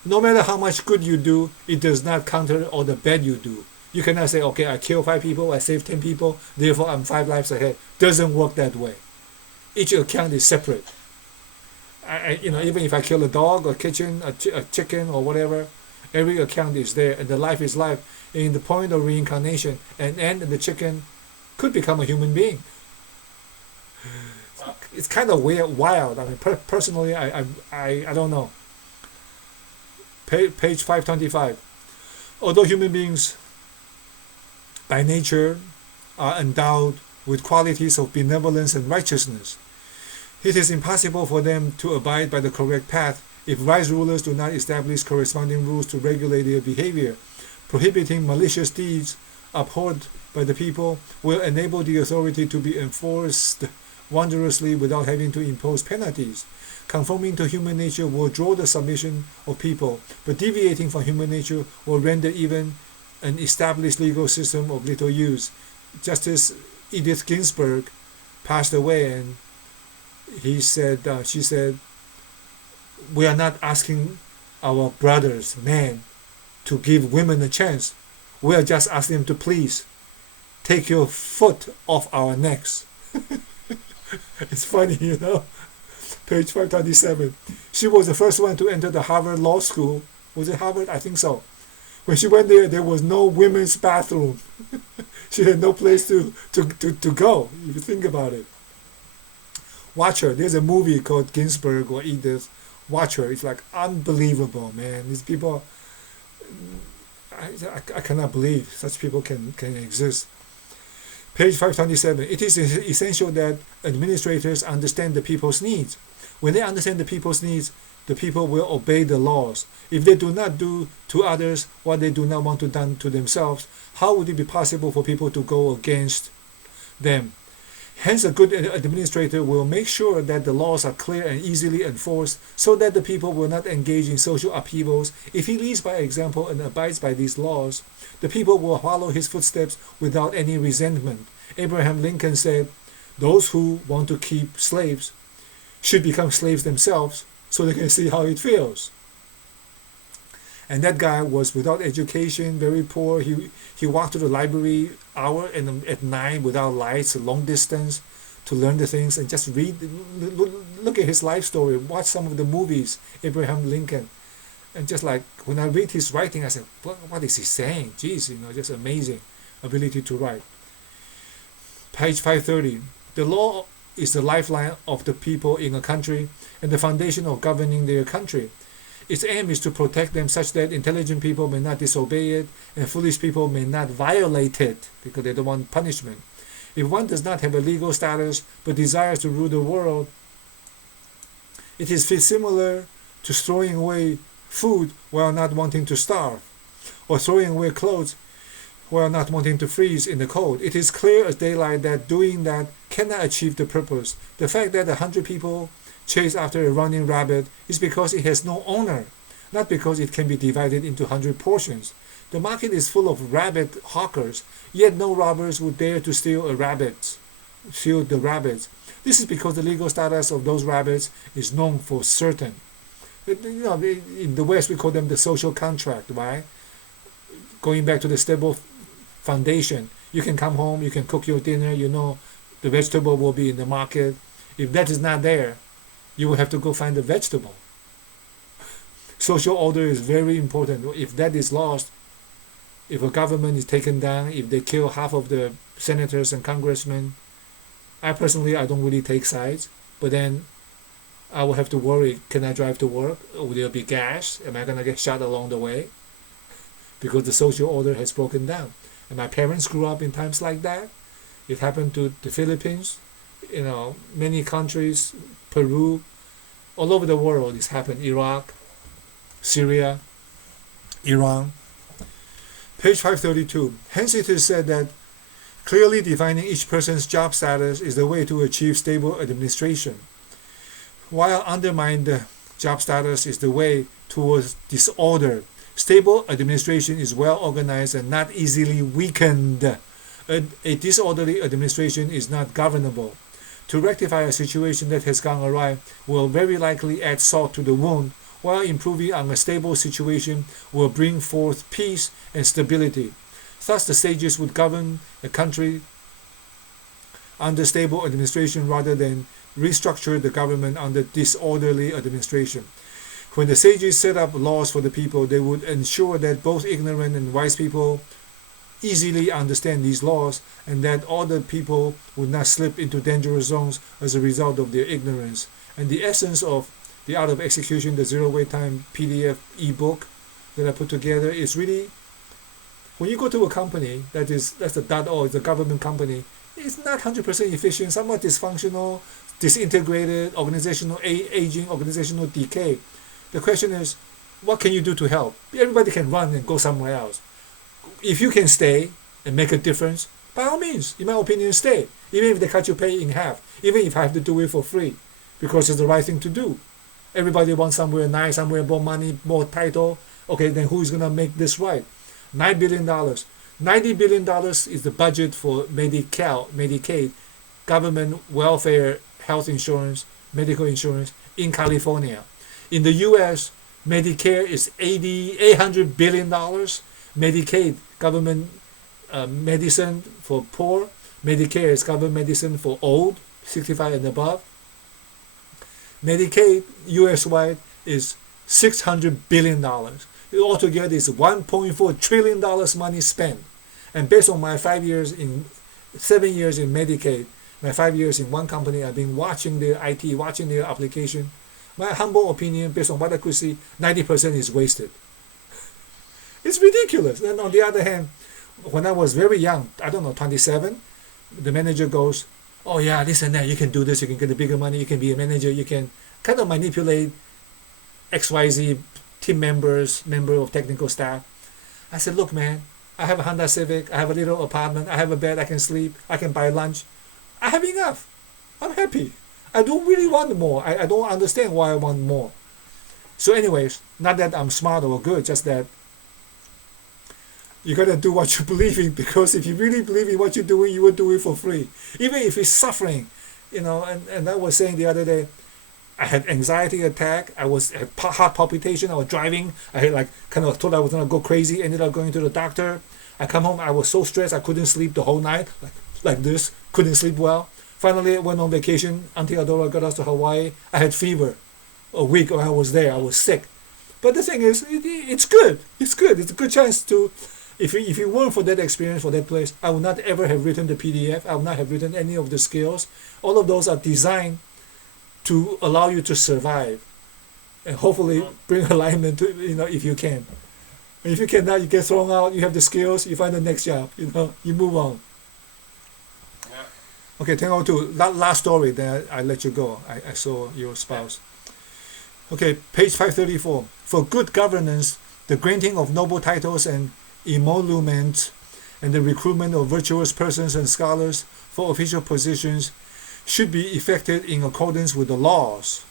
no matter how much good you do, it does not counter all the bad you do. You cannot say, okay, I killed 5 people, I saved 10 people, therefore I'm 5 lives ahead. Doesn't work that way. Each account is separate. even if I kill a dog, a kitchen, a chicken, or whatever, every account is there, and the life is life. In the point of reincarnation, and the chicken could become a human being. It's kind of weird, wild. I mean, personally, I don't know. Page 525. Although human beings by nature are endowed with qualities of benevolence and righteousness, it is impossible for them to abide by the correct path if wise rulers do not establish corresponding rules to regulate their behavior. Prohibiting malicious deeds abhorred by the people will enable the authority to be enforced wondrously without having to impose penalties. Conforming to human nature will draw the submission of people, but deviating from human nature will render even an established legal system of little use. Justice Edith Ginsburg passed away, and she said, we are not asking our brothers, men, to give women a chance. We are just asking them to please take your foot off our necks. It's funny, Page 527. She was the first one to enter the Harvard Law School. Was it Harvard? I think so. When she went there was no women's bathroom. She had no place to go, if you think about it. Watch her. There's a movie called Ginsburg or Edith. Watch her. It's like unbelievable, man. These people, I cannot believe such people can exist. Page 527. It is essential that administrators understand the people's needs. When they understand the people's needs, the people will obey the laws. If they do not do to others what they do not want to done to themselves, how would it be possible for people to go against them? Hence, a good administrator will make sure that the laws are clear and easily enforced so that the people will not engage in social upheavals. If he leads by example and abides by these laws, the people will follow his footsteps without any resentment. Abraham Lincoln said, those who want to keep slaves should become slaves themselves so they can see how it feels. And that guy was without education, very poor. He walked to the library hour and at night without lights, a long distance, to learn the things and just read. Look at his life story. Watch some of the movies, Abraham Lincoln. And just like when I read his writing, I said, what is he saying? Jeez, just amazing ability to write. Page 530. The law is the lifeline of the people in a country and the foundation of governing their country. Its aim is to protect them such that intelligent people may not disobey it and foolish people may not violate it because they don't want punishment. If one does not have a legal status but desires to rule the world, it is similar to throwing away food while not wanting to starve, or throwing away clothes while not wanting to freeze in the cold. It is clear as daylight that doing that cannot achieve the purpose. The fact that 100 people chase after a running rabbit is because it has no owner, not because it can be divided into 100 portions. The market is full of rabbit hawkers, yet no robbers would dare to steal the rabbits. This is because the legal status of those rabbits is known for certain. In the West we call them the social contract, right? Going back to the stable foundation, you can come home, you can cook your dinner, the vegetable will be in the market. If that is not there, you will have to go find the vegetable. Social order is very important. If that is lost, if a government is taken down, if they kill half of the senators and congressmen, I don't really take sides, but then I will have to worry, can I drive to work? Will there be gas? Am I going to get shot along the way? Because the social order has broken down. And my parents grew up in times like that. It happened to the Philippines, many countries, Peru, all over the world it's happened. Iraq, Syria, Iran. Page 532. Hence it is said that clearly defining each person's job status is the way to achieve stable administration, while undermining the job status is the way towards disorder. Stable administration is well organized and not easily weakened. A disorderly administration is not governable. To rectify a situation that has gone awry will very likely add salt to the wound, while improving on a stable situation will bring forth peace and stability. Thus the sages would govern a country under stable administration rather than restructured the government under disorderly administration. When the sages set up laws for the people, they would ensure that both ignorant and wise people easily understand these laws, and that all the people would not slip into dangerous zones as a result of their ignorance. And the essence of The Art of Execution, the Zero Wait Time PDF ebook that I put together, is really, when you go to a company that's the .org, it's a government company, it's not 100% efficient, somewhat dysfunctional, disintegrated, organizational aging, organizational decay. The question is, what can you do to help? Everybody can run and go somewhere else. If you can stay and make a difference, by all means, in my opinion, stay. Even if they cut your pay in half, even if I have to do it for free, because it's the right thing to do. Everybody wants somewhere nice, somewhere more money, more title. Okay, then who's going to make this right? $9 billion. $90 billion is the budget for Medicaid, government welfare, health insurance, medical insurance in California. In the U.S., Medicare is $800 billion. Medicaid, government medicine for poor. Medicare is government medicine for old, 65 and above. Medicaid, US-wide, is $600 billion. Altogether, is $1.4 trillion money spent. And based on my 7 years in Medicaid, my 5 years in one company, I've been watching their IT, watching their application. My humble opinion, based on what I could see, 90% is wasted. It's ridiculous. And on the other hand, when I was very young, I don't know, 27, the manager goes, oh yeah, this and that, you can do this, you can get the bigger money, you can be a manager, you can kind of manipulate XYZ team member of technical staff. I said, look man, I have a Honda Civic, I have a little apartment, I have a bed, I can sleep, I can buy lunch. I have enough. I'm happy. I don't really want more. I don't understand why I want more. So anyways, not that I'm smart or good, just that you gotta do what you believe in, because if you really believe in what you're doing, you will do it for free. Even if it's suffering, and I was saying the other day, I had anxiety attack, I had heart palpitation, I was driving, I had kind of thought I was gonna go crazy, ended up going to the doctor. I come home, I was so stressed, I couldn't sleep the whole night, like this, couldn't sleep well. Finally, I went on vacation. Auntie Adora got us to Hawaii. I had fever. A week I was there, I was sick. But the thing is, it's good. It's good. It's a good chance to, if you weren't for that experience, for that place, I would not ever have written the PDF. I would not have written any of the skills. All of those are designed to allow you to survive and hopefully bring alignment to, if you can. And if you cannot, you get thrown out, you have the skills, you find the next job, you move on. Okay, 10:02. Last story, then I let you go. I saw your spouse. Okay, page 534. For good governance, the granting of noble titles and emoluments and the recruitment of virtuous persons and scholars for official positions should be effected in accordance with the laws.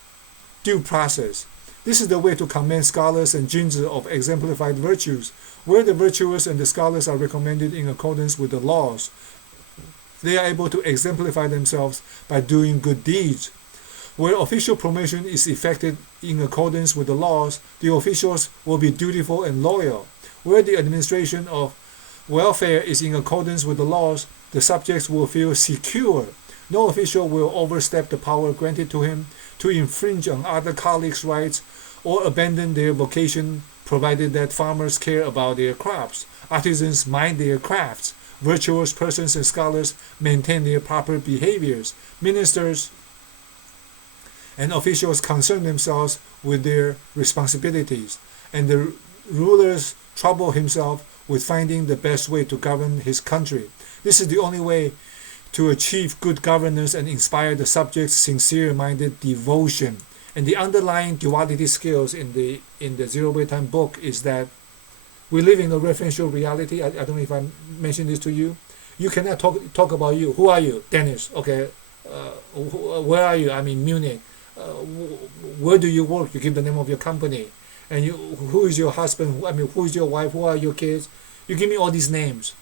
Due process. This is the way to commend scholars and jinzi of exemplified virtues, where the virtuous and the scholars are recommended in accordance with the laws. They are able to exemplify themselves by doing good deeds. Where official promotion is effected in accordance with the laws, the officials will be dutiful and loyal. Where the administration of welfare is in accordance with the laws, the subjects will feel secure. No official will overstep the power granted to him to infringe on other colleagues' rights or abandon their vocation, provided that farmers care about their crops, artisans mind their crafts, virtuous persons and scholars maintain their proper behaviors. Ministers and officials concern themselves with their responsibilities, and the rulers trouble himself with finding the best way to govern his country. This is the only way to achieve good governance and inspire the subjects' sincere-minded devotion. And the underlying duality skills in the Zero Wait Time book is that we live in a referential reality. I don't know if I mentioned this to you. You cannot talk about you. Who are you? Dennis. Okay. Where are you? I'm in Munich. Where do you work? You give the name of your company. And who is your husband? Who is your wife? Who are your kids? You give me all these names.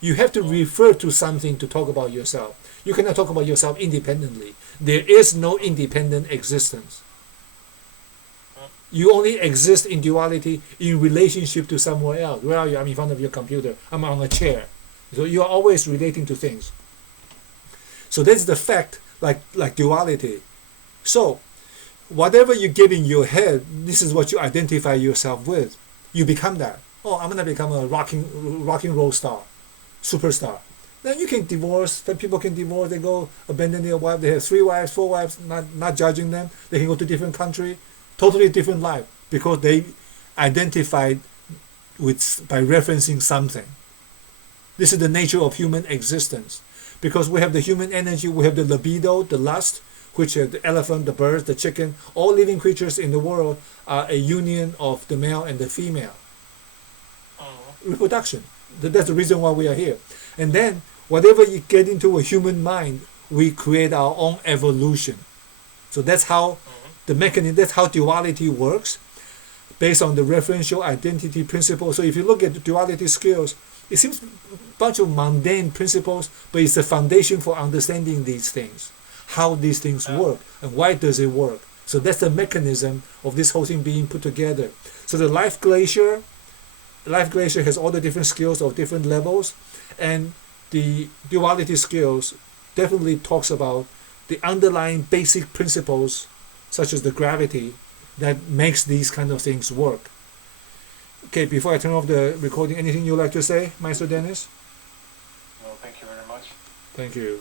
You have to refer to something to talk about yourself. You cannot talk about yourself independently. There is no independent existence. You only exist in duality in relationship to somewhere else. Where are you? I'm in front of your computer. I'm on a chair. So you are always relating to things. So that's the fact like duality. So whatever you get in your head, this is what you identify yourself with. You become that. Oh, I'm gonna become a rock and roll star, superstar. Then you can divorce. Then people can divorce. They go abandon their wife. They have 3 wives, 4 wives. Not judging them. They can go to different country, totally different life because they identified with by referencing something. This is the nature of human existence. Because we have the human energy, we have the libido, the lust, which are the elephant, the bird, the chicken. All living creatures in the world are a union of the male and the female. Reproduction. That's the reason why we are here. And then, whatever you get into a human mind, we create our own evolution. So that's how the mechanism, that's how duality works, based on the referential identity principle. So if you look at the duality skills, it seems a bunch of mundane principles, but it's the foundation for understanding these things, how these things work, and why does it work. So that's the mechanism of this whole thing being put together. So the life glacier has all the different skills of different levels, and the duality skills definitely talks about the underlying basic principles, such as the gravity, that makes these kind of things work. Okay, before I turn off the recording, anything you'd like to say, Maestro Dennis? No, thank you very much. Thank you.